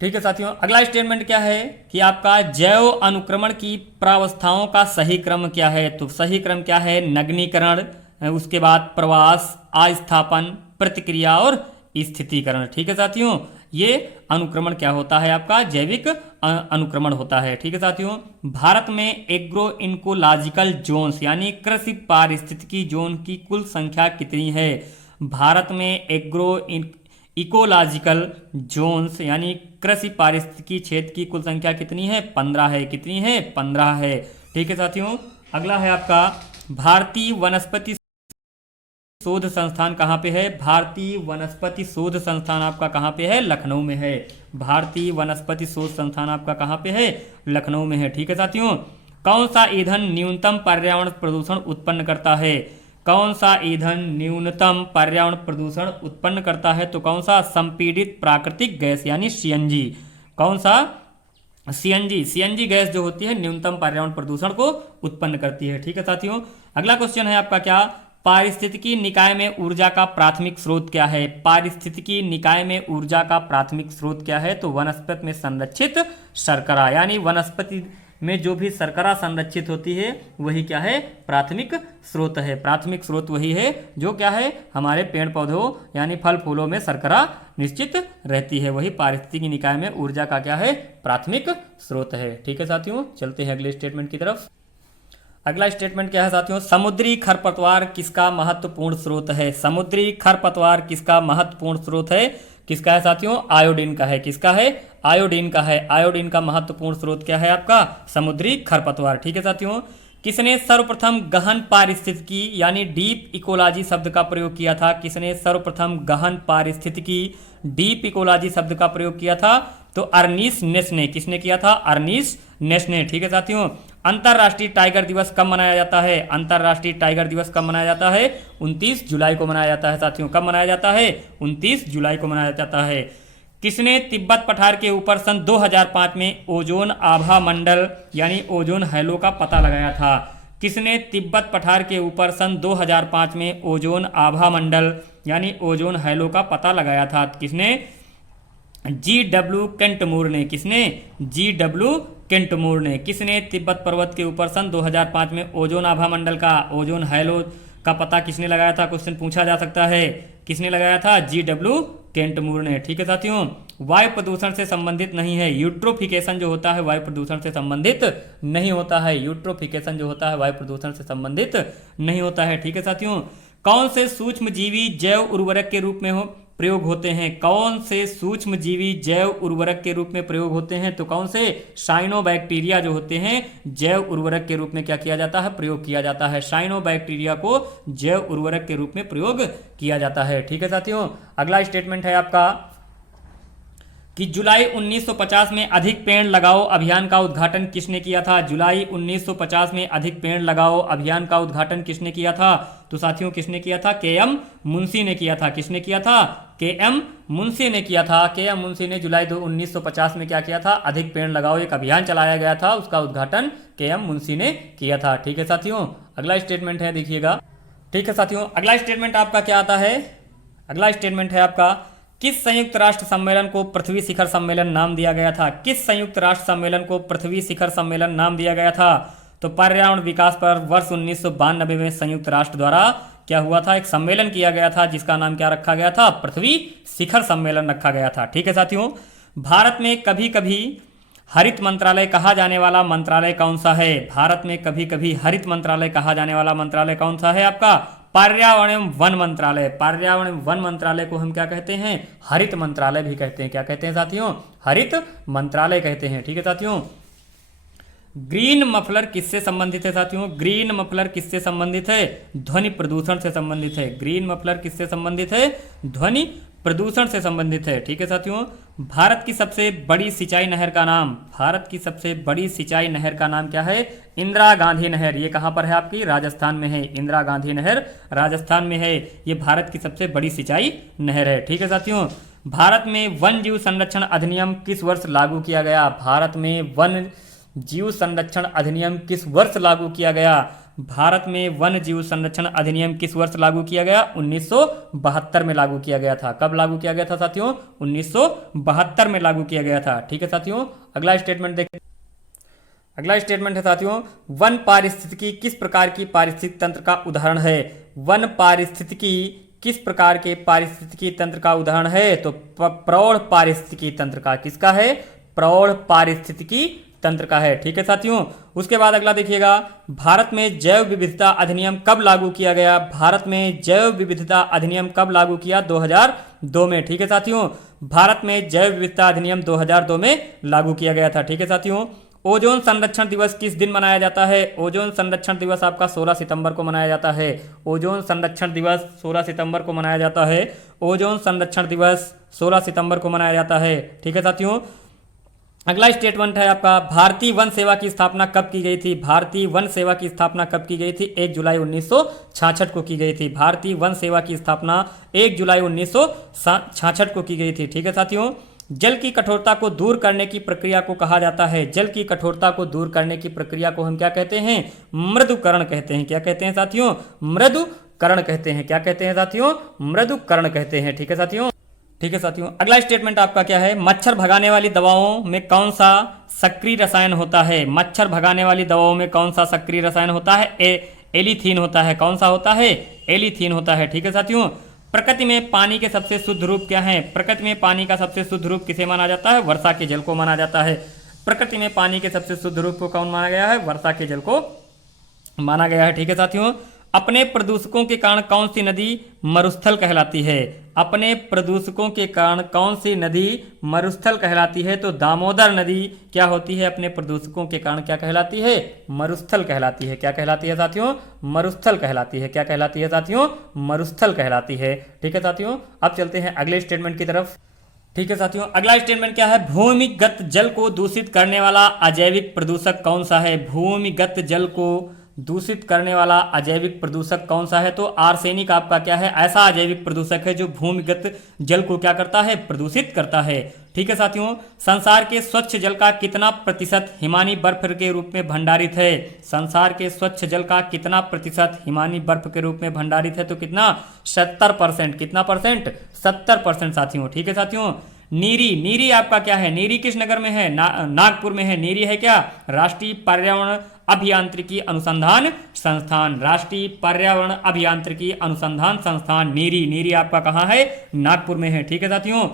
ठीक है साथियों, अगला स्टेटमेंट क्या है कि आपका जैव अनुक्रमण की प्रावस्थाओं का सही क्रम क्या है? तो सही क्रम क्या है? नग्नीकरण, उसके बाद प्रवास, अस्थापन, प्रतिक्रिया और स्थितीकरण। ठीक है साथियों, ये अनुक्रमण क्या होता है आपका? जैविक अनुक्रमण होता है। ठीक है साथियों, भारत में एग्रो इकोलॉजिकल जोन्स यानी कृषि पारिस्थितिकी जोन की कुल संख्या कितनी है? भारत में एग्रो इकोलॉजिकल जोन्स यानी कृषि पारिस्थितिकी क्षेत्र की कुल संख्या कितनी है? 15 है। कितनी है? 15 है। ठीक है साथियों, अगला है आपका, भारतीय वनस्पति शोध संस्थान कहाँ पे है? भारतीय वनस्पति शोध संस्थान आपका कहाँ पे है? लखनऊ में है। भारतीय वनस्पति शोध संस्थान आपका कहाँ पे है? लखनऊ में है। ठीक है साथियों, कौन सा ईंधन न्यूनतम पर्यावरण प्रदूषण उत्पन्न करता है? कौन सा ईंधन न्यूनतम पर्यावरण प्रदूषण उत्पन्न करता है? तो कौन सा? संपीड़ित प्राकृतिक गैस यानी सीएनजी। कौन सा? सीएनजी। सीएनजी गैस जो होती है न्यूनतम पर्यावरण प्रदूषण को उत्पन्न करती है। ठीक है साथियों, अगला क्वेश्चन है आपका क्या? पारिस्थितिकी निकाय में ऊर्जा का प्राथमिक स्रोत क्या है? पारिस्थितिकी निकाय में ऊर्जा का प्राथमिक स्रोत क्या है? तो वनस्पति में संरक्षित शर्करा, यानी वनस्पति में जो भी शर्करा संरक्षित होती है वही क्या है? प्राथमिक स्रोत है। प्राथमिक स्रोत वही है जो क्या है? हमारे पेड़ पौधों यानी फल फूलों में शर्करा निश्चित रहती है, वही पारिस्थितिकी निकाय में ऊर्जा का क्या है? प्राथमिक स्रोत है। ठीक है साथियों, चलते हैं अगले स्टेटमेंट की तरफ। अगला स्टेटमेंट क्या है साथियों? समुद्री खरपतवार किसका महत्वपूर्ण स्रोत है? समुद्री खरपतवार किसका महत्वपूर्ण स्रोत है? किसका है साथियों? आयोडीन का है। किसका है? आयोडीन का है। आयोडीन का महत्वपूर्ण स्रोत क्या है आपका? समुद्री खरपतवार। ठीक है साथियों, किसने सर्वप्रथम गहन पारिस्थितिकी यानी डीप इकोलॉजी शब्द का प्रयोग किया था? किसने सर्वप्रथम गहन पारिस्थितिकी डीप इकोलॉजी शब्द का प्रयोग किया था? तो अर्नीस्ट नेश ने। किसने किया था? अर्नीस्ट नेश ने। ठीक है साथियों। अंतर्राष्ट्रीय टाइगर दिवस कब मनाया जाता है? अंतर्राष्ट्रीय टाइगर दिवस कब मनाया जाता है? 29 जुलाई को मनाया जाता है साथियों। कब मनाया जाता है? 29 जुलाई को मनाया जाता है। किसने तिब्बत पठार के ऊपर सन 2005 में ओजोन आभा मंडल यानी ओजोन हैलो का पता लगाया था? किसने तिब्बत पठार के ऊपर सन 2005 में ओजोन आभा मंडल यानी ओजोन हैलो का पता लगाया था? किसने? G.W. केंटमूर ने। किसने? G.W. केंटमूर ने। किसने तिब्बत पर्वत के ऊपर सन 2005 में ओजोन आभा मंडल का ओजोन हैलो का पता किसने लगाया था? क्वेश्चन पूछा जा सकता है। किसने लगाया था? G.W. केंटमूर ने। ठीक है साथियों। वायु प्रदूषण से संबंधित नहीं है। यूट्रोफिकेशन जो होता है वायु प्रदूषण से संबंधित नहीं होता है। यूट्रोफिकेशन जो होता है वायु प्रदूषण से संबंधित नहीं होता है। ठीक है साथियों। कौन से सूक्ष्म जीवी जैव उर्वरक के रूप में प्रयोग होते हैं? कौन से सूक्ष्म जीवी जैव उर्वरक के रूप में प्रयोग होते हैं? तो कौन से? साइनोबैक्टीरिया जो होते हैं जैव उर्वरक के रूप में क्या किया जाता है? प्रयोग किया जाता है। साइनोबैक्टीरिया को जैव उर्वरक के रूप में प्रयोग किया जाता है। ठीक है साथियों। अगला स्टेटमेंट है आपका कि जुलाई 1950 में अधिक पेड़ लगाओ अभियान का उद्घाटन किसने किया था? जुलाई 1950 में अधिक पेड़ लगाओ अभियान का उद्घाटन किसने किया था? तो साथियों किसने किया था? के.एम. मुंशी ने किया था। किसने किया था? के.एम. मुंशी ने किया था। के.एम. मुंशी ने जुलाई 1950 में क्या किया था? अधिक पेड़ लगाओ एक अभियान चलाया गया था, उसका उद्घाटन के.एम. मुंशी ने किया था। ठीक है साथियों। अगला स्टेटमेंट है, देखिएगा। ठीक है साथियों। अगला स्टेटमेंट आपका क्या आता है? अगला स्टेटमेंट है आपका, किस संयुक्त राष्ट्र सम्मेलन को पृथ्वी शिखर सम्मेलन नाम दिया गया था? किस संयुक्त राष्ट्र सम्मेलन को पृथ्वी शिखर सम्मेलन नाम दिया गया था? तो पर्यावरण विकास पर वर्ष 1992 में संयुक्त राष्ट्र द्वारा क्या हुआ था? एक सम्मेलन किया गया था जिसका नाम क्या रखा गया था? पृथ्वी शिखर सम्मेलन रखा गया था। ठीक है साथियों। भारत में कभी कभी हरित मंत्रालय कहा जाने वाला मंत्रालय कौन सा है? भारत में कभी कभी हरित मंत्रालय कहा जाने वाला मंत्रालय कौन सा है आपका? पर्यावरण एवं वन मंत्रालय। पर्यावरण एवं वन मंत्रालय को हम क्या कहते हैं? हरित मंत्रालय भी कहते हैं। क्या कहते हैं साथियों? हरित मंत्रालय कहते हैं। ठीक है साथियों। ग्रीन मफलर किससे संबंधित है साथियों? ग्रीन मफलर किससे संबंधित है? ध्वनि प्रदूषण से संबंधित है। ग्रीन मफलर किससे संबंधित है? ध्वनि प्रदूषण से संबंधित है। ठीक है साथियों। भारत की सबसे बड़ी सिंचाई नहर का नाम? भारत की सबसे बड़ी सिंचाई नहर का नाम क्या है? इंदिरा गांधी नहर। ये कहाँ पर है आपकी? राजस्थान में है। इंदिरा गांधी नहर राजस्थान में है। ये भारत की सबसे बड़ी सिंचाई नहर है। ठीक है साथियों। भारत में वन जीव संरक्षण अधिनियम किस वर्ष लागू किया गया? भारत में वन जीव संरक्षण अधिनियम किस वर्ष लागू किया गया? भारत में वन जीव संरक्षण अधिनियम किस वर्ष लागू किया गया? 1972 में लागू किया गया था। कब लागू किया गया था साथियों? 1972 में लागू किया गया था। ठीक है साथियों। अगला स्टेटमेंट देखिए। अगला स्टेटमेंट है साथियों, वन पारिस्थितिकी किस प्रकार की पारिस्थितिक तंत्र का उदाहरण है? वन पारिस्थितिकी किस प्रकार के पारिस्थितिकी तंत्र का उदाहरण है? तो प्रौढ़ पारिस्थितिकी तंत्र का। किसका है? प्रौढ़ पारिस्थितिकी तंत्र का है। ठीक है साथियों। उसके बाद अगला देखिएगा, भारत में जैव विविधता अधिनियम कब लागू किया गया? भारत में जैव विविधता अधिनियम कब लागू किया? 2002 में। ठीक है साथियों। भारत में जैव विविधता अधिनियम 2002 में लागू किया गया था। ठीक है साथियों। ओजोन संरक्षण दिवस किस दिन मनाया जाता है? ओजोन संरक्षण दिवस आपका 16 सितंबर को मनाया जाता है। ओजोन संरक्षण दिवस 16 सितंबर को मनाया जाता है। ओजोन संरक्षण दिवस 16 सितंबर को मनाया जाता है। ठीक है साथियों। अगला स्टेटमेंट है आपका, भारतीय वन सेवा की स्थापना कब की गई थी? भारतीय वन सेवा की स्थापना कब की गई थी? 1 जुलाई 1966 को की गई थी। भारतीय वन सेवा की स्थापना 1 जुलाई 1966 को की गई थी। ठीक है साथियों। जल की कठोरता को दूर करने की प्रक्रिया को कहा जाता है। जल की कठोरता को दूर करने की प्रक्रिया को हम क्या कहते हैं? मृदुकरण कहते हैं। क्या कहते हैं साथियों? मृदुकरण कहते हैं। क्या कहते हैं साथियों? मृदुकरण कहते हैं। ठीक है साथियों। ठीक है साथियों। अगला स्टेटमेंट आपका क्या है? मच्छर भगाने वाली दवाओं में कौन सा सक्रिय रसायन होता है? मच्छर भगाने वाली दवाओं में कौन सा सक्रिय रसायन होता है? एलीथीन होता है। कौन सा होता है? एलीथीन होता है। ठीक है साथियों। प्रकृति में पानी के सबसे शुद्ध रूप क्या है? प्रकृति में पानी का सबसे शुद्ध रूप किसे माना जाता है? वर्षा के जल को माना जाता है। प्रकृति में पानी के सबसे शुद्ध रूप को कौन माना गया है? वर्षा के जल को माना गया है। ठीक है साथियों। अपने प्रदूषकों के कारण कौन सी नदी मरुस्थल कहलाती है? अपने प्रदूषकों के कारण कौन सी नदी मरुस्थल कहलाती है? तो दामोदर नदी क्या होती है? अपने प्रदूषकों के कारण क्या कहलाती है? मरुस्थल कहलाती है। क्या कहलाती है साथियों? मरुस्थल कहलाती है। क्या कहलाती है साथियों? मरुस्थल कहलाती है। ठीक है साथियों, अब चलते हैं अगले स्टेटमेंट की तरफ। ठीक है साथियों, अगला स्टेटमेंट क्या है? भूमिगत जल को दूषित करने वाला अजैविक प्रदूषक कौन सा है? भूमिगत जल को दूषित करने वाला अजैविक प्रदूषक कौन सा है? तो आर्सेनिक आपका क्या है? ऐसा अजैविक प्रदूषक है जो भूमिगत जल को क्या करता है? प्रदूषित करता है। ठीक है साथियों, संसार के स्वच्छ जल का कितना प्रतिशत हिमानी बर्फ के रूप में भंडारित है? संसार के स्वच्छ जल का कितना प्रतिशत हिमानी बर्फ के रूप में भंडारित है? तो कितना? 70%। कितना परसेंट? 70% साथियों। ठीक है साथियों, नीरी, नीरी आपका क्या है? नीरी किस नगर में है? नागपुर में है। नीरी है क्या? राष्ट्रीय पर्यावरण अभियांत्रिकी अनुसंधान संस्थान। राष्ट्रीय पर्यावरण अभियांत्रिकी अनुसंधान संस्थान नीरी। नीरी आपका कहाँ है? नागपुर में है। ठीक है साथियों,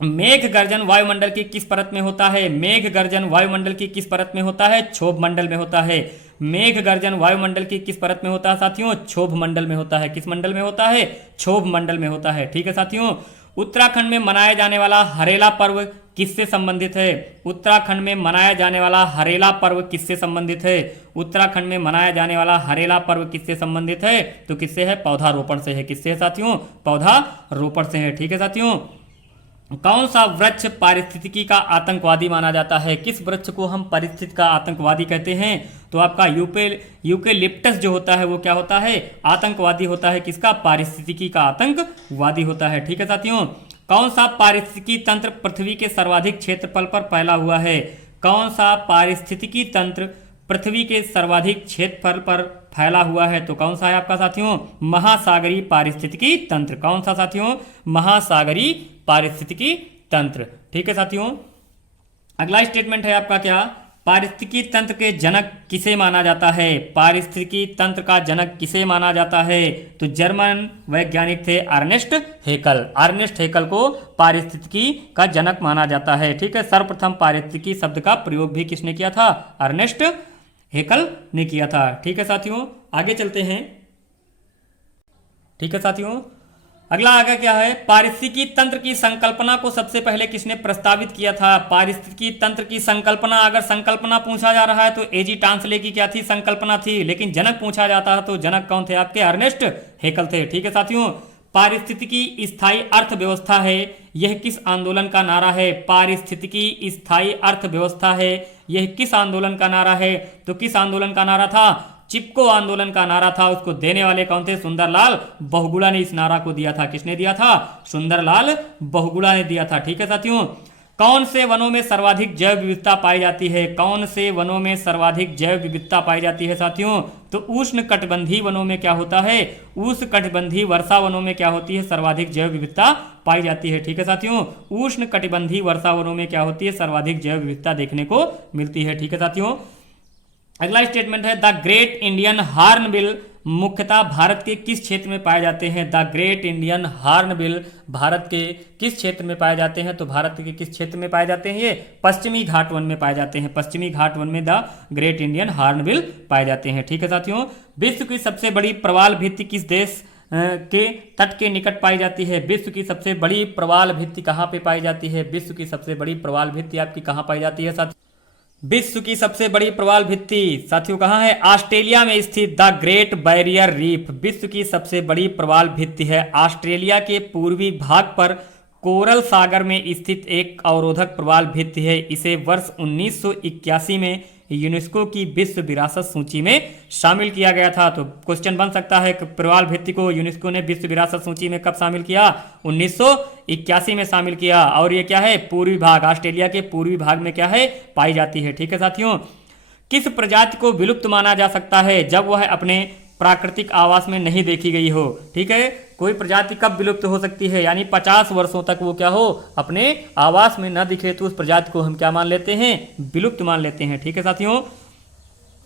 मेघ गर्जन वायुमंडल की किस परत में होता है? मेघ गर्जन वायुमंडल की किस परत में होता है? क्षोभ मंडल में होता है। मेघ गर्जन वायुमंडल की किस परत में होता है साथियों? क्षोभ मंडल में होता है। किस मंडल में होता है? क्षोभ मंडल में होता है। ठीक है साथियों, उत्तराखंड में मनाया जाने वाला हरेला पर्व किससे संबंधित है? उत्तराखंड में मनाया जाने वाला हरेला पर्व किससे संबंधित है? उत्तराखंड में मनाया जाने वाला हरेला पर्व किससे संबंधित है? तो किससे है? पौधारोपण से है। किससे है साथियों? पौधारोपण से है। ठीक है साथियों, कौन सा वृक्ष पारिस्थितिकी का आतंकवादी माना जाता है? किस वृक्ष को हम पारिस्थितिकी का आतंकवादी कहते हैं? तो आपका यूकेलिप्टस जो होता है वो क्या होता है? आतंकवादी होता है। किसका? पारिस्थितिकी का आतंकवादी होता है। ठीक है साथियों, कौन सा पारिस्थितिकी तंत्र पृथ्वी के सर्वाधिक क्षेत्रफल पर फैला हुआ है? कौन सा पारिस्थितिकी तंत्र पृथ्वी के सर्वाधिक क्षेत्रफल पर फैला हुआ है? तो कौन सा है आपका साथियों? महासागरीय पारिस्थितिकी तंत्र। कौन सा साथियों? महासागरीय पारिस्थितिकी तंत्र। ठीक है साथियों, अगला स्टेटमेंट है आपका क्या? पारिस्थितिकी तंत्र के जनक किसे माना जाता है? पारिस्थितिकी तंत्र का जनक किसे माना जाता है? तो जर्मन वैज्ञानिक थे अर्नेस्ट हेकल। अर्नेस्ट हेकल को पारिस्थितिकी का जनक माना जाता है। ठीक है, सर्वप्रथम पारिस्थितिकी शब्द का प्रयोग भी किसने किया था? अर्नेस्ट हेकल ने किया था। ठीक है साथियों, आगे चलते हैं। ठीक है साथियों, अगला आगे क्या है? पारिस्थितिकी तंत्र की संकल्पना को सबसे पहले किसने प्रस्तावित किया था? पारिस्थितिकी तंत्र की संकल्पना, अगर संकल्पना पूछा जा रहा है तो एजी टांसले की क्या थी? संकल्पना थी। लेकिन जनक पूछा जाता है तो जनक कौन थे आपके? अर्नेस्ट हेकल थे। ठीक है साथियों, पारिस्थितिकी स्थायी अर्थव्यवस्था है, यह किस आंदोलन का नारा है? पारिस्थितिकी स्थायी अर्थव्यवस्था है, यह किस आंदोलन का नारा है? तो किस आंदोलन का नारा था? चिपको आंदोलन का नारा था। उसको देने वाले कौन थे? सुंदरलाल बहुगुणा ने इस नारा को दिया था। किसने दिया था? सुंदरलाल बहुगुणा ने दिया था। ठीक है साथियों, कौन से वनों में सर्वाधिक जैव विविधता पाई जाती है? कौन से वनों में सर्वाधिक जैव विविधता पाई जाती है साथियों? तो उष्ण कटिबंधीय वनों में क्या होता है? उष्ण कटिबंधीय वर्षा वनों में क्या होती है? सर्वाधिक जैव विविधता पाई जाती है। ठीक है साथियों, उष्ण कटिबंधीय वर्षा वनों में क्या होती है? सर्वाधिक जैव विविधता देखने को मिलती है। ठीक है साथियों, अगला स्टेटमेंट है द ग्रेट इंडियन हॉर्नबिल मुख्यतः भारत के किस क्षेत्र में पाए जाते हैं? The great Indian hornbill Bharat के किस क्षेत्र में पाए जाते हैं? तो भारत के किस क्षेत्र में पाए जाते हैं? ये पश्चिमी घाट वन में पाए जाते हैं। पश्चिमी घाट वन में द ग्रेट इंडियन हॉर्नबिल पाए जाते हैं। ठीक है साथियों, विश्व की सबसे बड़ी प्रवाल भित्ति किस देश के तट के निकट पाई जाती है? विश्व की सबसे बड़ी प्रवाल भित्ति कहाँ पे पाई जाती है? विश्व की सबसे बड़ी प्रवाल भित्ति आपकी कहाँ पाई जाती है साथियों? विश्व की सबसे बड़ी प्रवाल भित्ति साथियों कहाँ है? ऑस्ट्रेलिया में स्थित द ग्रेट बैरियर रीफ विश्व की सबसे बड़ी प्रवाल भित्ति है। ऑस्ट्रेलिया के पूर्वी भाग पर कोरल सागर में स्थित एक अवरोधक प्रवाल भित्ति है। इसे वर्ष 1981 में यूनेस्को की विश्व विरासत सूची में शामिल किया गया था। तो क्वेश्चन बन सकता है कि प्रवाल भित्ति को यूनेस्को ने विश्व विरासत सूची में कब शामिल किया? 1981 में शामिल किया। और ये क्या है? पूर्वी भाग, ऑस्ट्रेलिया के पूर्वी भाग में क्या है? पाई जाती है। ठीक है साथियों, किस प्रजाति को विलुप्त माना जा सकता है जब वह अपने प्राकृतिक आवास में नहीं देखी गई हो? ठीक है, कोई प्रजाति कब विलुप्त हो सकती है? यानी 50 वर्षों तक वो क्या हो? अपने आवास में न दिखे तो उस प्रजाति को हम क्या मान लेते हैं? विलुप्त मान लेते हैं। ठीक है साथियों,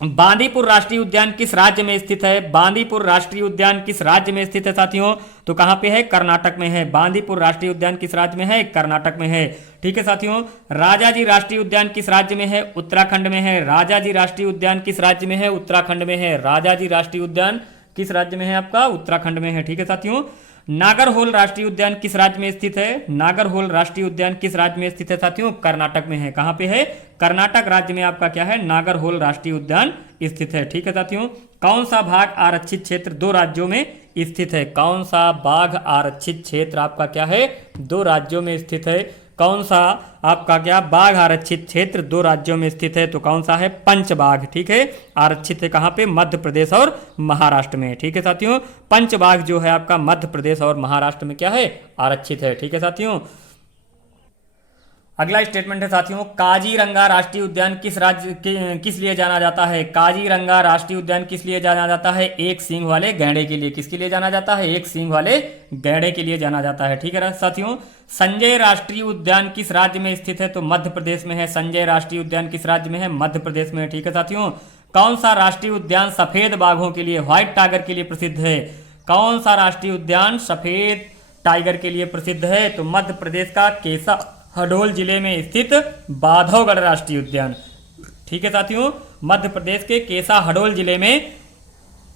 बांदीपुर राष्ट्रीय उद्यान किस राज्य में स्थित है? बांदीपुर राष्ट्रीय उद्यान किस राज्य में स्थित है साथियों? तो कहाँ पे है? कर्नाटक में है। बांदीपुर राष्ट्रीय उद्यान किस राज्य में है? कर्नाटक में है। ठीक है साथियों, राजाजी राष्ट्रीय उद्यान किस राज्य में है? उत्तराखंड में है। राजाजी राष्ट्रीय उद्यान किस राज्य में है? उत्तराखंड में है। राजाजी राष्ट्रीय उद्यान किस राज्य में है आपका? उत्तराखंड में है। ठीक है साथियों। नागरहोल राष्ट्रीय उद्यान किस राज्य में स्थित है? नागरहोल राष्ट्रीय उद्यान किस राज्य में स्थित है साथियों? कर्नाटक में है। कहां पे है? कर्नाटक राज्य में आपका क्या है? नागरहोल राष्ट्रीय उद्यान स्थित है। ठीक है साथियों। कौन सा भाग आरक्षित क्षेत्र 2 राज्यों में स्थित है? कौन सा बाघ आरक्षित क्षेत्र आपका क्या है? 2 राज्यों में स्थित है। कौन सा आपका क्या बाघ आरक्षित क्षेत्र 2 राज्यों में स्थित है? तो कौन सा है? पंचबाघ। ठीक है। आरक्षित है कहां पे? मध्य प्रदेश और महाराष्ट्र में। ठीक है साथियों। पंचबाघ जो है आपका मध्य प्रदेश और महाराष्ट्र में क्या है? आरक्षित है। ठीक है साथियों। अगला स्टेटमेंट है साथियों, काजीरंगा राष्ट्रीय उद्यान किस लिए जाना जाता है? काजीरंगा राष्ट्रीय उद्यान किस लिए जाना जाता है? एक सींग वाले गैंडे के लिए। किसके लिए जाना जाता है? एक सींग वाले गैंडे के लिए जाना जाता है। ठीक है साथियों। संजय राष्ट्रीय उद्यान किस राज्य में स्थित है? तो मध्य प्रदेश में है। संजय राष्ट्रीय उद्यान किस राज्य में है? मध्य प्रदेश में है। ठीक है साथियों। कौन सा राष्ट्रीय उद्यान सफेद बाघों के लिए, व्हाइट टाइगर के लिए प्रसिद्ध है? कौन सा राष्ट्रीय उद्यान सफेद टाइगर के लिए प्रसिद्ध है? तो मध्य प्रदेश का केसा हडोल जिले में स्थित बांधवगढ़ राष्ट्रीय उद्यान। ठीक है साथियों। मध्य प्रदेश के केसा हडोल जिले में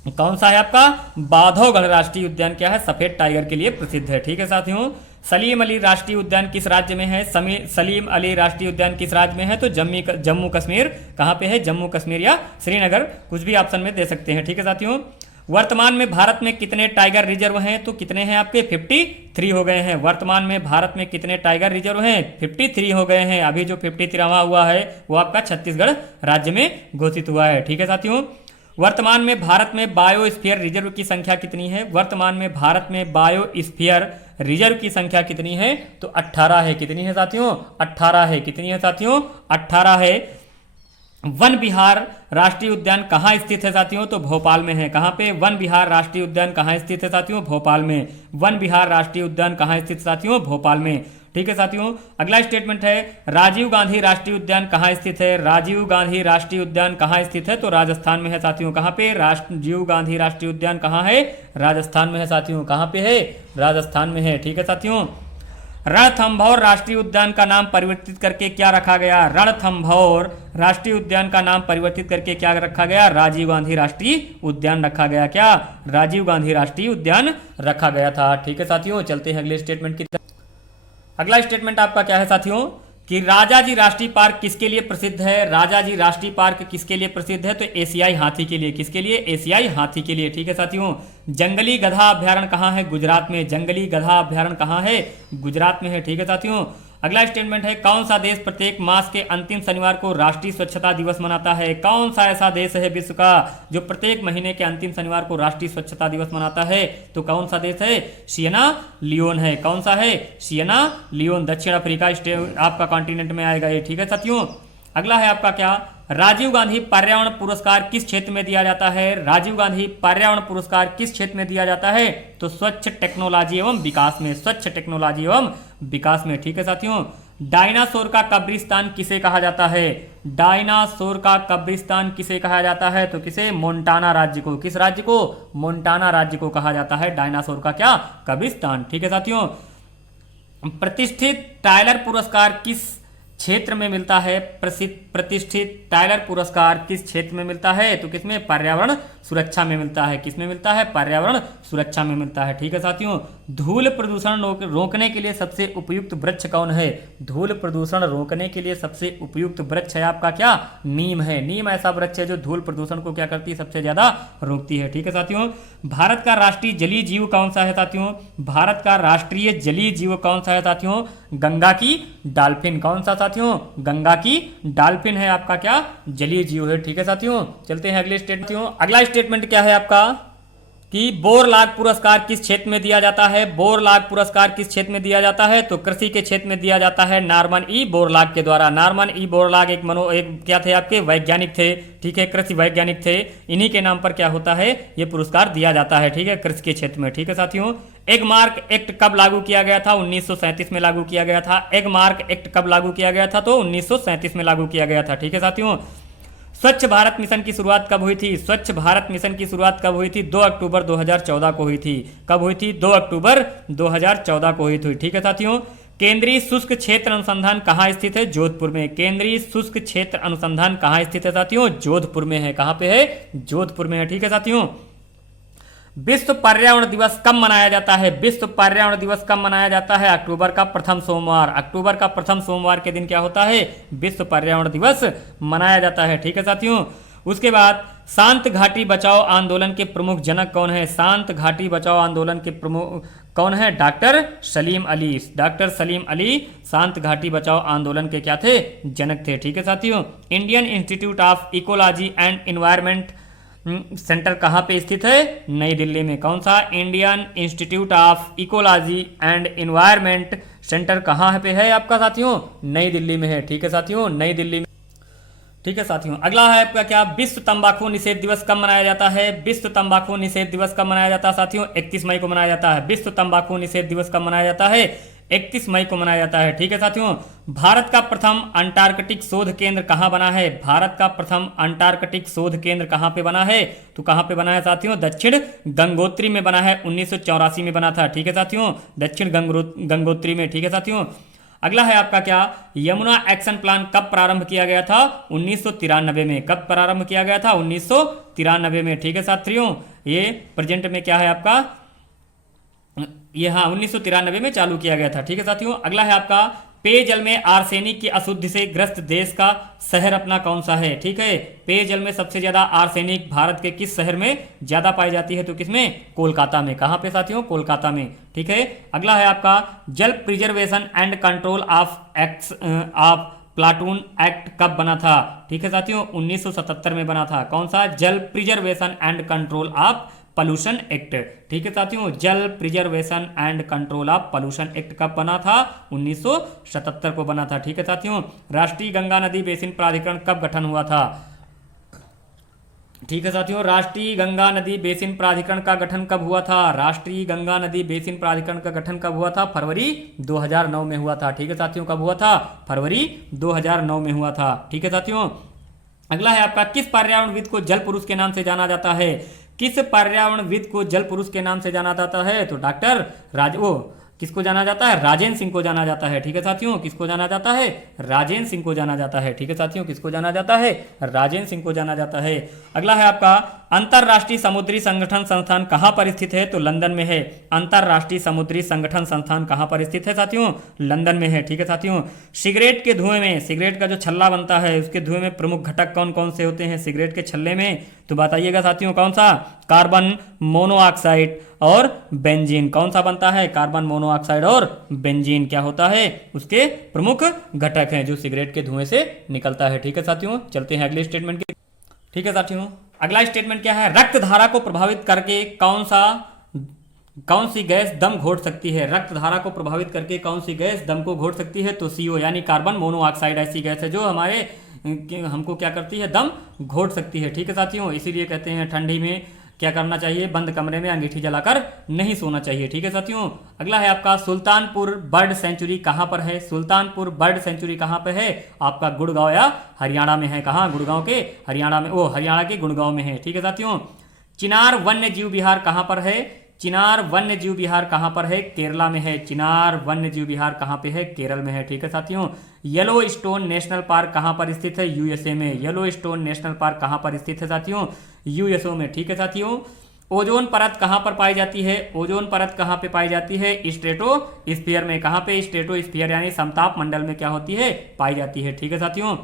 कौन सा है आपका? बांधवगढ़ राष्ट्रीय उद्यान क्या है? सफेद टाइगर के लिए प्रसिद्ध है। ठीक है साथियों। सलीम अली राष्ट्रीय उद्यान किस राज्य में है? सलीम अली राष्ट्रीय उद्यान किस राज्य में है? तो जम्मू कश्मीर। कहां पे है? जम्मू कश्मीर या श्रीनगर, कुछ भी ऑप्शन में दे सकते हैं। ठीक है साथियों। वर्तमान में भारत में कितने टाइगर रिजर्व हैं? तो कितने हैं आपके? 53 हो गए हैं। वर्तमान में भारत में कितने टाइगर रिजर्व हैं? 53 हो गए हैं। अभी जो 53वां हुआ है वो आपका छत्तीसगढ़ राज्य में घोषित हुआ है। ठीक है साथियों। वर्तमान में भारत में बायोस्फीयर रिजर्व की संख्या कितनी है? वर्तमान में भारत में बायोस्फीयर रिजर्व की संख्या कितनी है? तो 18 है। कितनी है साथियों? 18 है। कितनी है साथियों? 18 है। वन विहार राष्ट्रीय उद्यान कहाँ स्थित है साथियों? तो भोपाल में है। कहाँ पे? वन विहार राष्ट्रीय उद्यान कहाँ स्थित है साथियों? भोपाल में। वन विहार राष्ट्रीय उद्यान कहाँ स्थित साथियों? भोपाल में। ठीक है साथियों। अगला स्टेटमेंट है, राजीव गांधी राष्ट्रीय उद्यान कहाँ स्थित है? राजीव गांधी राष्ट्रीय उद्यान कहाँ स्थित है? तो राजस्थान में है साथियों। कहाँ पे? राजीव गांधी राष्ट्रीय उद्यान कहाँ है? राजस्थान में है साथियों। कहाँ पे है? राजस्थान में है। ठीक है साथियों। रणथंभौर राष्ट्रीय उद्यान का नाम परिवर्तित करके क्या रखा गया? रणथंभौर राष्ट्रीय उद्यान का नाम परिवर्तित करके क्या रखा गया? राजीव गांधी राष्ट्रीय उद्यान रखा गया। क्या? राजीव गांधी राष्ट्रीय उद्यान रखा गया था। ठीक है साथियों। चलते हैं अगले स्टेटमेंट की तरफ। अगला स्टेटमेंट आपका क्या है साथियों कि राजाजी राष्ट्रीय पार्क किसके लिए प्रसिद्ध है? राजाजी राष्ट्रीय पार्क किसके लिए प्रसिद्ध है? तो एशियाई हाथी के लिए। किसके लिए? एशियाई हाथी के लिए। ठीक है साथियों। जंगली गधा अभ्यारण्य कहाँ है? गुजरात में। जंगली गधा अभ्यारण्य कहाँ है? गुजरात में है। ठीक है साथियों। अगला स्टेटमेंट है, कौन सा देश प्रत्येक मास के अंतिम शनिवार को राष्ट्रीय स्वच्छता दिवस मनाता है? कौन सा ऐसा देश है विश्व का जो प्रत्येक महीने के अंतिम शनिवार को राष्ट्रीय स्वच्छता दिवस मनाता है? तो कौन सा देश है? सियरा लियोन है। कौन सा है? Sierra Leone. दक्षिण अफ्रीका आपका कॉन्टिनेंट में आएगा ये। ठीक है साथियों। अगला है आपका क्या? राजीव गांधी पर्यावरण पुरस्कार किस क्षेत्र में दिया जाता है? राजीव गांधी पर्यावरण पुरस्कार किस क्षेत्र में दिया जाता है? तो स्वच्छ टेक्नोलॉजी एवं विकास में। स्वच्छ टेक्नोलॉजी एवं विकास में। ठीक है साथियों। डायनासोर का कब्रिस्तान किसे कहा जाता है? डायनासोर का कब्रिस्तान किसे कहा जाता है? तो किसे? मोन्टाना राज्य को। किस राज्य को? मोन्टाना राज्य को कहा जाता है डायनासोर का क्या? कब्रिस्तान। ठीक है साथियों। प्रतिष्ठित टाइलर पुरस्कार किस क्षेत्र में मिलता है? प्रतिष्ठित टाइलर पुरस्कार किस क्षेत्र में मिलता है? तो किसमें? पर्यावरण सुरक्षा में मिलता है। किसमें मिलता है? पर्यावरण सुरक्षा में मिलता है। ठीक है साथियों। धूल प्रदूषण रोकने के लिए सबसे उपयुक्त वृक्ष कौन है? धूल प्रदूषण रोकने के लिए सबसे उपयुक्त वृक्ष है आपका क्या? नीम है। नीम ऐसा वृक्ष है जो धूल प्रदूषण को क्या करती है? सबसे ज्यादा रोकती है। ठीक है साथियों। भारत का राष्ट्रीय जलीय जीव कौन सा है साथियों? भारत का राष्ट्रीय जलीय जीव कौन सा है साथियों? गंगा की डॉल्फिन। कौन सा साथियों? गंगा की डॉल्फिन है आपका क्या? जलीय जीव है। ठीक है साथियों। चलते हैं अगले स्टेटमेंट। अगला स्टेटमेंट क्या है आपका कि बोरलाग पुरस्कार किस क्षेत्र में दिया जाता है? बोरलाग पुरस्कार किस क्षेत्र में दिया जाता है? तो कृषि के क्षेत्र में दिया जाता है नॉर्मन ई बोरलाग के द्वारा। नॉर्मन ई बोरलाग एक क्या थे आपके? वैज्ञानिक थे। ठीक है, कृषि वैज्ञानिक थे। इन्हीं के नाम पर क्या होता है? ये पुरस्कार दिया जाता है। ठीक है, कृषि के क्षेत्र में। ठीक है साथियों। एगमार्क एक्ट कब लागू किया गया था? 1937 में लागू किया गया था। एगमार्क एक्ट कब लागू किया गया था? तो 1937 में लागू किया गया था। ठीक है साथियों। स्वच्छ भारत मिशन की शुरुआत कब हुई थी? स्वच्छ भारत मिशन की शुरुआत कब हुई थी? 2 अक्टूबर 2014 को हुई थी। कब हुई थी? 2 अक्टूबर 2014 को हुई थी। ठीक है साथियों। केंद्रीय शुष्क क्षेत्र अनुसंधान कहाँ स्थित है? जोधपुर में। केंद्रीय शुष्क क्षेत्र अनुसंधान कहाँ स्थित है साथियों? जोधपुर में है। कहाँ पे है? जोधपुर में है। ठीक है साथियों। विश्व पर्यावरण दिवस कब मनाया जाता है? विश्व पर्यावरण दिवस कब मनाया जाता है? अक्टूबर का प्रथम सोमवार। अक्टूबर का प्रथम सोमवार के दिन क्या होता है? विश्व पर्यावरण दिवस मनाया जाता है। ठीक है साथियों। उसके बाद शांत घाटी बचाओ आंदोलन के प्रमुख जनक कौन है? शांत घाटी बचाओ आंदोलन के प्रमुख कौन है? डॉक्टर सलीम अली। डॉक्टर सलीम अली शांत घाटी बचाओ आंदोलन के क्या थे? जनक थे। ठीक है साथियों। Indian institute of ecology and environment centre कहाँ पे स्थित है? नई दिल्ली में। कौन सा? Indian institute of ecology and environment centre कहाँ पे है आपका साथियों? नई दिल्ली में है। ठीक है साथियों, नई दिल्ली में। ठीक है साथियों। अगला है आपका क्या? विश्व तंबाकू निषेध दिवस कब मनाया जाता है? विश्व तंबाकू निषेध दिवस कब मनाया जाता है साथियों? 31 मई को मनाया जाता है। विश्व तंबाकू निषेध दिवस कब मनाया जाता है? 31 मई को मनाया जाता है। ठीक है साथियों। भारत का प्रथम अंटार्कटिक शोध केंद्र कहाँ बना है? भारत का प्रथम अंटार्कटिक शोध केंद्र कहाँ पे बना है? तो कहाँ पे बना है साथियों? दक्षिण गंगोत्री में बना है। 1984 में बना था। ठीक है साथियों, दक्षिण गंगोत्री में। ठीक है साथियों। अगला है आपका क्या? यमुना एक्शन प्लान कब प्रारंभ किया गया था? 1993 में। कब प्रारंभ किया गया था? 1993 में। ठीक है साथियों। ये प्रेजेंट में क्या है आपका? ये हाँ 1993 में चालू किया गया था। ठीक है साथियों। अगला है आपका पेयजल में आर्सेनिक की अशुद्धि से ग्रस्त देश का शहर अपना कौन सा है? ठीक है, पेयजल में सबसे ज्यादा आर्सेनिक भारत के किस शहर में ज्यादा पाई जाती है? तो किसमें? कोलकाता में। कहाँ पे साथियों? कोलकाता में। ठीक है। अगला है आपका जल preservation and control of platoon act कब बना था? ठीक है साथियों, 1977 में बना था। कौन सा? जल preservation and control of pollution act. ठीक है साथियों, जल preservation and control of pollution act कब बना था? 1977 को बना था। ठीक है साथियों। राष्ट्रीय गंगा नदी बेसिन प्राधिकरण कब गठन हुआ था? ठीक है साथियों, राष्ट्रीय गंगा नदी बेसिन प्राधिकरण का गठन कब हुआ था? राष्ट्रीय गंगा नदी बेसिन प्राधिकरण का गठन कब हुआ था? फरवरी 2009 में हुआ था। ठीक है साथियों, कब हुआ था? फरवरी 2009 में हुआ था। ठीक है साथियों। अगला है आपका किस पर्यावरणविद को जल पुरुष के नाम से जाना जाता है? किस पर्यावरणविद को जल पुरुष के नाम से जाना जाता है? तो डॉक्टर किसको जाना जाता है? राजेंद्र सिंह को जाना जाता है। ठीक है साथियों, किसको जाना जाता है? राजेंद्र सिंह को जाना जाता है। ठीक है साथियों, किसको जाना जाता है? राजेंद्र सिंह को जाना जाता है। अगला है आपका अंतरराष्ट्रीय समुद्री संगठन संस्थान कहाँ पर स्थित है? तो लंदन में है। अंतरराष्ट्रीय समुद्री संगठन संस्थान कहाँ पर स्थित है साथियों? लंदन में है। ठीक है साथियों। सिगरेट के धुएं में, सिगरेट का जो छल्ला बनता है उसके धुएं में प्रमुख घटक कौन कौन से होते हैं सिगरेट के छल्ले में? तो बताइएगा साथियों, कौन सा? कार्बन मोनोऑक्साइड और बेंजीन। कौन सा बनता है? कार्बन मोनोऑक्साइड और बेंजीन क्या होता है? उसके प्रमुख घटक हैं जो सिगरेट के धुएं से निकलता है। ठीक है साथियों, चलते हैं अगले स्टेटमेंट की। ठीक है साथियों, अगला स्टेटमेंट क्या है? रक्त धारा को प्रभावित करके कौन सी गैस दम घोट सकती है? रक्त धारा को प्रभावित करके कौन सी गैस दम को घोट सकती है? तो CO यानी कार्बन मोनोऑक्साइड ऐसी गैस है जो हमको क्या करती है? दम घोट सकती है। ठीक है साथियों, इसीलिए कहते हैं ठंडी में क्या करना चाहिए? बंद कमरे में अंगीठी जलाकर नहीं सोना चाहिए। ठीक है साथियों। अगला है आपका सुल्तानपुर बर्ड सेंचुरी कहाँ पर है? सुल्तानपुर बर्ड सेंचुरी कहाँ पे है? आपका गुड़गांव या हरियाणा में है। कहाँ? गुड़गांव के हरियाणा में, हरियाणा के गुड़गांव में है। ठीक है साथियों। चिनार वन्य जीव विहार कहाँ पर है? चिनार वन्य जीव विहार कहाँ पर है? केरला में है। चिनार वन्य जीव विहार कहाँ पे है? केरल में है। ठीक है साथियों। येलो स्टोन नेशनल पार्क कहाँ पर स्थित है? USA में। येलो स्टोन नेशनल पार्क कहाँ पर स्थित है साथियों? USA में। ठीक है साथियों। ओजोन परत कहाँ पर पाई जाती है? ओजोन परत कहाँ पे पाई जाती है? स्ट्रेटोस्फीयर में। कहाँ पे? स्ट्रेटोस्फीयर यानी समताप मंडल में क्या होती है? पाई जाती है। ठीक है साथियों।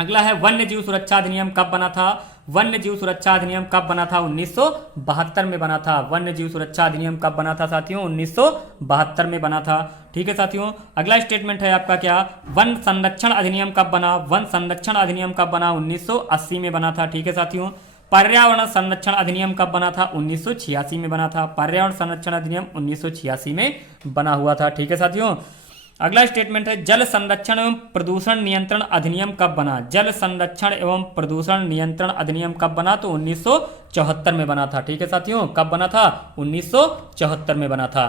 अगला है वन्य जीव सुरक्षा अधिनियम कब बना था? वन्य जीव सुरक्षा अधिनियम कब बना था? 1972 में बना था। वन्य जीव सुरक्षा अधिनियम कब बना था साथियों? 1972 में बना था। ठीक है साथियों। अगला स्टेटमेंट है आपका क्या? वन संरक्षण अधिनियम कब बना? वन संरक्षण अधिनियम कब बना? 1980 में बना था। ठीक है साथियों। पर्यावरण संरक्षण अधिनियम कब बना था? 1986 में बना था। पर्यावरण संरक्षण अधिनियम 1986 में बना हुआ था। ठीक है साथियों। अगला स्टेटमेंट है जल संरक्षण एवं प्रदूषण नियंत्रण अधिनियम कब बना? जल संरक्षण एवं प्रदूषण नियंत्रण अधिनियम कब बना? तो 1974 में बना था। ठीक है साथियों, कब बना था? 1974 में बना था।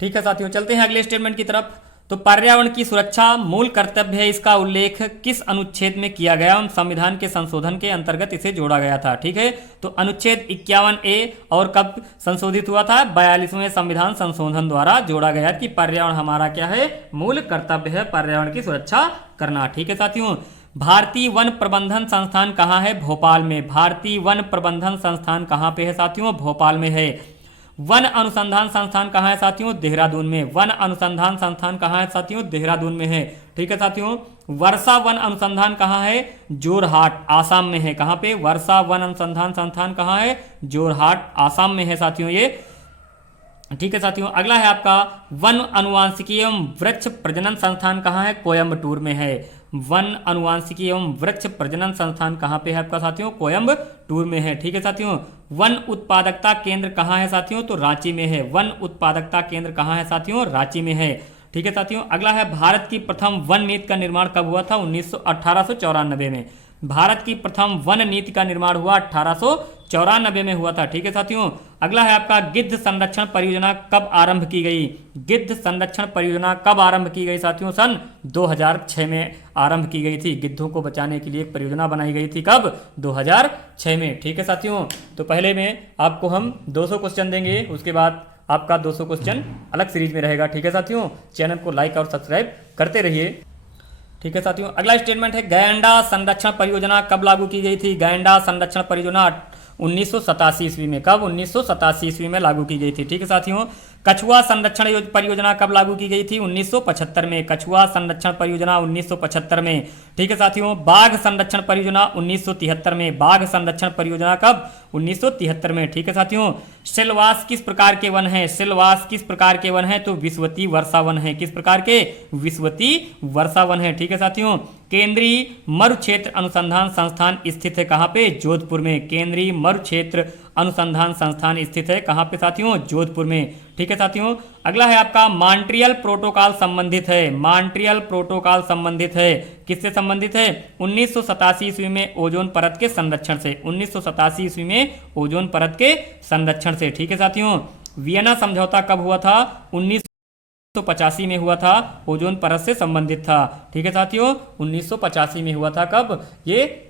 ठीक है साथियों, चलते हैं अगले स्टेटमेंट की तरफ। तो पर्यावरण की सुरक्षा मूल कर्तव्य है, इसका उल्लेख किस अनुच्छेद में किया गया? संविधान के संशोधन के अंतर्गत इसे जोड़ा गया था। ठीक है, तो अनुच्छेद 51A और कब संशोधित हुआ था? 42वें संविधान संशोधन द्वारा जोड़ा गया कि पर्यावरण हमारा क्या है? मूल कर्तव्य है पर्यावरण की सुरक्षा करना। ठीक है साथियों। भारतीय वन प्रबंधन संस्थान कहाँ है? भोपाल में। भारतीय वन प्रबंधन संस्थान कहाँ पे है साथियों? भोपाल में है। वन अनुसंधान संस्थान कहाँ है साथियों? देहरादून में। वन अनुसंधान संस्थान कहाँ है साथियों? देहरादून में है। ठीक है साथियों। वर्षा वन अनुसंधान कहाँ है? जोरहाट, आसाम में है। कहाँ पे? वर्षा वन अनुसंधान संस्थान कहाँ है? जोरहाट, आसाम में है साथियों ये। ठीक है साथियों। अगला है आपका वन अनुवांशिकी एवं वृक्ष प्रजनन संस्थान कहाँ है? कोयम्बटूर में है। वन अनुवांशिकी एवं वृक्ष प्रजनन संस्थान कहाँ पे है आपका साथियों? कोयम्बटूर में है। ठीक है साथियों। वन उत्पादकता केंद्र कहाँ है साथियों? तो रांची में है। वन उत्पादकता केंद्र कहाँ है साथियों? रांची में है। ठीक है साथियों। अगला है भारत की प्रथम वन नीति का निर्माण कब हुआ था? 1894 में। भारत की प्रथम वन नीति का निर्माण हुआ 1894 में हुआ था। ठीक है साथियों। अगला है आपका गिद्ध संरक्षण परियोजना कब आरंभ की गई? गिद्ध संरक्षण परियोजना कब आरंभ की गई साथियों? सन 2006 में आरंभ की गई थी। गिद्धों को बचाने के लिए एक परियोजना बनाई गई थी। कब? 2006 में। ठीक है साथियों। तो पहले में आपको हम 200 क्वेश्चन देंगे, उसके बाद आपका 200 क्वेश्चन अलग सीरीज में रहेगा। ठीक है साथियों। चैनल को लाइक और सब्सक्राइब करते रहिए। ठीक है साथियों। अगला स्टेटमेंट है गैंडा संरक्षण परियोजना कब लागू की गई थी? गैंडा संरक्षण परियोजना 1987 ईस्वी में। कब? 1987 ईस्वी में लागू की गई थी। ठीक है साथियों। कछुआ संरक्षण परियोजना कब लागू की गई थी? 1975 में। कछुआ संरक्षण परियोजना 1975 में। ठीक है साथियों। बाघ संरक्षण परियोजना 1973 में। बाघ संरक्षण परियोजना कब? 1973 में। ठीक है साथियों। सिलवास किस प्रकार के वन है? सिलवास किस प्रकार के वन है? तो विश्वती वर्षा वन है। किस प्रकार के? विश्वती वर्षा वन है। ठीक है साथियों। केंद्रीय मरु क्षेत्र अनुसंधान संस्थान स्थित है कहाँ पे? जोधपुर में। केंद्रीय मरु क्षेत्र अनुसंधान संस्थान स्थित है कहाँ पे साथियों? जोधपुर में। ठीक है साथियों। अगला है आपका मॉन्ट्रियल प्रोटोकॉल संबंधित है। मॉन्ट्रियल प्रोटोकॉल संबंधित है, किससे संबंधित है? 1987 ईस्वी में ओजोन परत के संरक्षण से। 1987 ईस्वी में ओजोन परत के संरक्षण से। ठीक है साथियों। वियना समझौता कब हुआ था? 1985 में हुआ था। ओजोन परत से संबंधित था। ठीक है साथियों। 1985 में हुआ था। कब? ये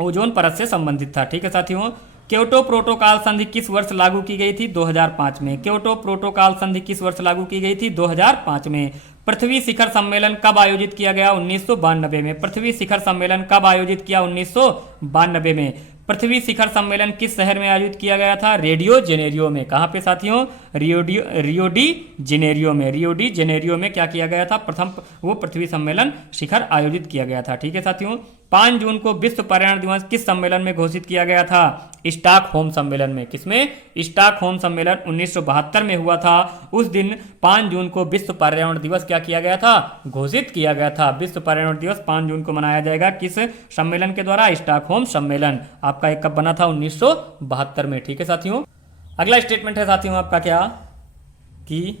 ओजोन परत से संबंधित था। ठीक है साथियों। क्योटो प्रोटोकॉल संधि किस वर्ष लागू की गई थी? 2005 में। क्योटो प्रोटोकॉल संधि किस वर्ष लागू की गई थी? 2005 में। पृथ्वी शिखर सम्मेलन कब आयोजित किया गया? 1992 में। पृथ्वी शिखर सम्मेलन कब आयोजित किया? 1992 में। पृथ्वी शिखर सम्मेलन किस शहर में आयोजित किया गया था? रियो डी जेनेरियो में। कहाँ पे साथियों? रियो डी जेनेरियो में। रियो डी जेनेरियो में क्या किया गया था? प्रथम वो पृथ्वी सम्मेलन शिखर आयोजित किया गया था। ठीक है साथियों। 5 जून को विश्व पर्यावरण दिवस किस सम्मेलन में घोषित किया गया था? स्टॉकहोम सम्मेलन में। किसमें? स्टॉकहोम सम्मेलन 1972 में हुआ था। उस दिन 5 जून को विश्व पर्यावरण दिवस क्या किया गया था? घोषित किया गया था। विश्व पर्यावरण दिवस 5 जून को मनाया जाएगा। किस सम्मेलन के द्वारा? स्टॉकहोम सम्मेलन। आपका एक कब बना था? 1972 में। ठीक है साथियों। अगला स्टेटमेंट है साथियों आपका क्या कि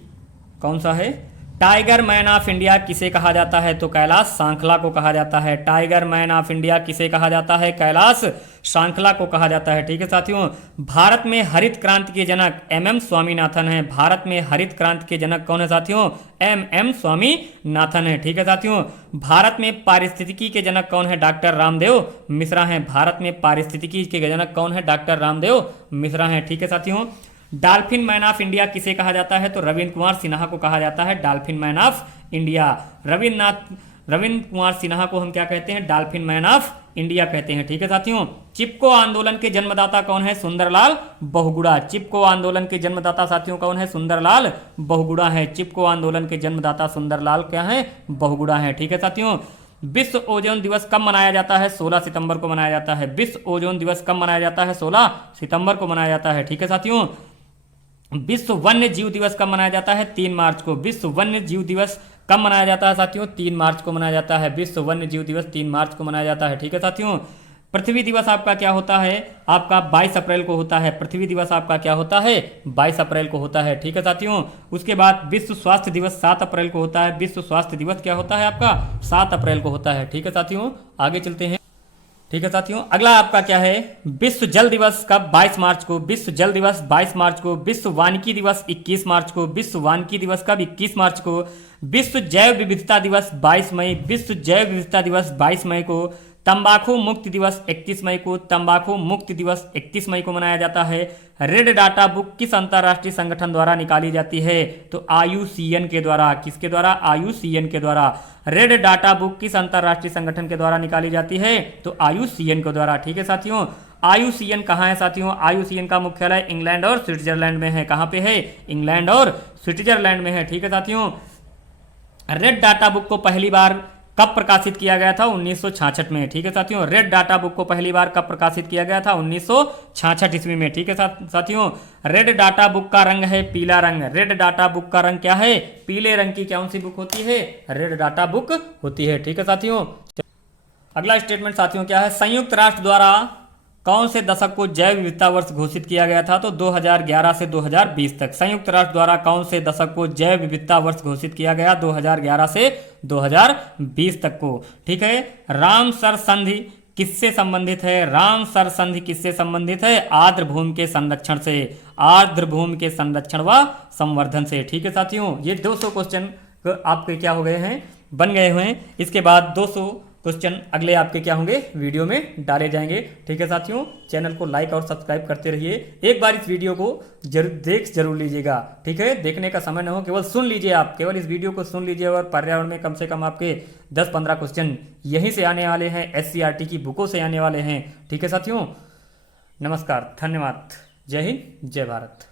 कौन सा है? टाइगर मैन ऑफ इंडिया किसे कहा जाता है? तो कैलाश सांखला को कहा जाता है। टाइगर मैन ऑफ इंडिया किसे कहा जाता है? कैलाश सांखला को कहा जाता है। ठीक है साथियों। भारत में हरित क्रांति के जनक एम स्वामीनाथन है। भारत में हरित क्रांति के जनक कौन है साथियों? एम स्वामीनाथन है। ठीक है साथियों। भारत में पारिस्थितिकी के जनक कौन है? डॉक्टर रामदेव मिश्रा हैं। भारत में पारिस्थितिकी के जनक कौन है? डॉक्टर रामदेव मिश्रा हैं। ठीक है साथियों। डॉल्फिन मैन ऑफ इंडिया किसे कहा जाता है? तो रविंद्र कुमार सिन्हा को कहा जाता है dolphin man of India. Ravindra Kumar Sinha को हम क्या कहते हैं? डॉल्फिन मैन ऑफ इंडिया कहते हैं। ठीक है साथियों। चिपको आंदोलन के जन्मदाता कौन है? सुंदरलाल बहुगुणा। चिपको आंदोलन के जन्मदाता साथियों कौन है? सुंदरलाल बहुगुणा है। चिपको आंदोलन के जन्मदाता सुंदरलाल क्या है? बहुगुणा है। ठीक है साथियों। विश्व ओजोन दिवस कब मनाया जाता है? 16 सितंबर को मनाया जाता है। विश्व ओजोन दिवस कब मनाया जाता है? 16 सितंबर को मनाया जाता है। ठीक है साथियों। विश्व वन्य जीव दिवस कब मनाया जाता है? 3 मार्च को। विश्व वन्य जीव दिवस कब मनाया जाता है साथियों? 3 मार्च को मनाया जाता है। विश्व वन्य जीव दिवस 3 मार्च को मनाया जाता है। ठीक है साथियों। पृथ्वी दिवस आपका क्या होता है? आपका 22 अप्रैल को होता है। पृथ्वी दिवस आपका क्या होता है? 22 अप्रैल को होता है। ठीक है साथियों। उसके बाद विश्व स्वास्थ्य दिवस 7 अप्रैल को होता है। विश्व स्वास्थ्य दिवस क्या होता है आपका? 7 अप्रैल को होता है। ठीक है साथियों। आगे चलते हैं। ठीक है साथियों। अगला आपका क्या है? विश्व जल दिवस कब? 22 मार्च को। विश्व जल दिवस 22 मार्च को। विश्व वानिकी दिवस 21 मार्च को। विश्व वानिकी दिवस कब? 21 मार्च को। विश्व जैव विविधता दिवस 22 मई। विश्व जैव विविधता दिवस 22 मई को। तंबाकू मुक्त दिवस 31 मई को, तंबाकू मुक्त दिवस 31 मई को मनाया जाता है। रेड डाटा बुक किस अंतर्राष्ट्रीय संगठन द्वारा निकाली जाती है? तो IUCN के द्वारा। किसके द्वारा? IUCN के द्वारा। रेड डाटा बुक किस अंतर्राष्ट्रीय संगठन के द्वारा निकाली जाती है? तो IUCN के द्वारा। ठीक है साथियों। IUCN कहाँ है साथियों? IUCN का मुख्यालय इंग्लैंड और स्विट्जरलैंड में है। कहाँ पे है? इंग्लैंड और स्विट्जरलैंड में है। ठीक है साथियों। रेड डाटा बुक को पहली बार कब प्रकाशित किया गया था? 1966 में। ठीक है साथियों। रेड डाटा बुक को पहली बार कब प्रकाशित किया गया था? 1966 ईस्वी में। ठीक है साथियों। रेड डाटा बुक का रंग है पीला रंग। रेड डाटा बुक का रंग क्या है? पीले रंग की कौन सी बुक होती है? रेड डाटा बुक होती है। ठीक है साथियों। अगला स्टेटमेंट साथियों क्या है? संयुक्त राष्ट्र द्वारा कौन से दशक को जैव विविधता वर्ष घोषित किया गया था? तो 2011 से 2020 तक। संयुक्त राष्ट्र द्वारा कौन से दशक को जैव विविधता वर्ष घोषित किया गया? 2011 से 2020 तक को। ठीक है। रामसर संधि किससे संबंधित है? रामसर संधि किससे संबंधित है? आर्द्र भूमि के संरक्षण से। आर्द्र भूमि के संरक्षण व संवर्धन से। ठीक है साथियों। ये 200 क्वेश्चन आपके क्या हो गए हैं? बन गए हुए हैं। इसके बाद 200 क्वेश्चन अगले आपके क्या होंगे? वीडियो में डाले जाएंगे। ठीक है साथियों। चैनल को लाइक और सब्सक्राइब करते रहिए। एक बार इस वीडियो को जरूर लीजिएगा। ठीक है। देखने का समय न हो, केवल सुन लीजिए। आप केवल इस वीडियो को सुन लीजिए और पर्यावरण में कम से कम आपके 10-15 क्वेश्चन यहीं से आने वाले हैं, SCERT की बुकों से आने वाले हैं। ठीक है साथियों। नमस्कार, धन्यवाद। जय हिंद, जय भारत।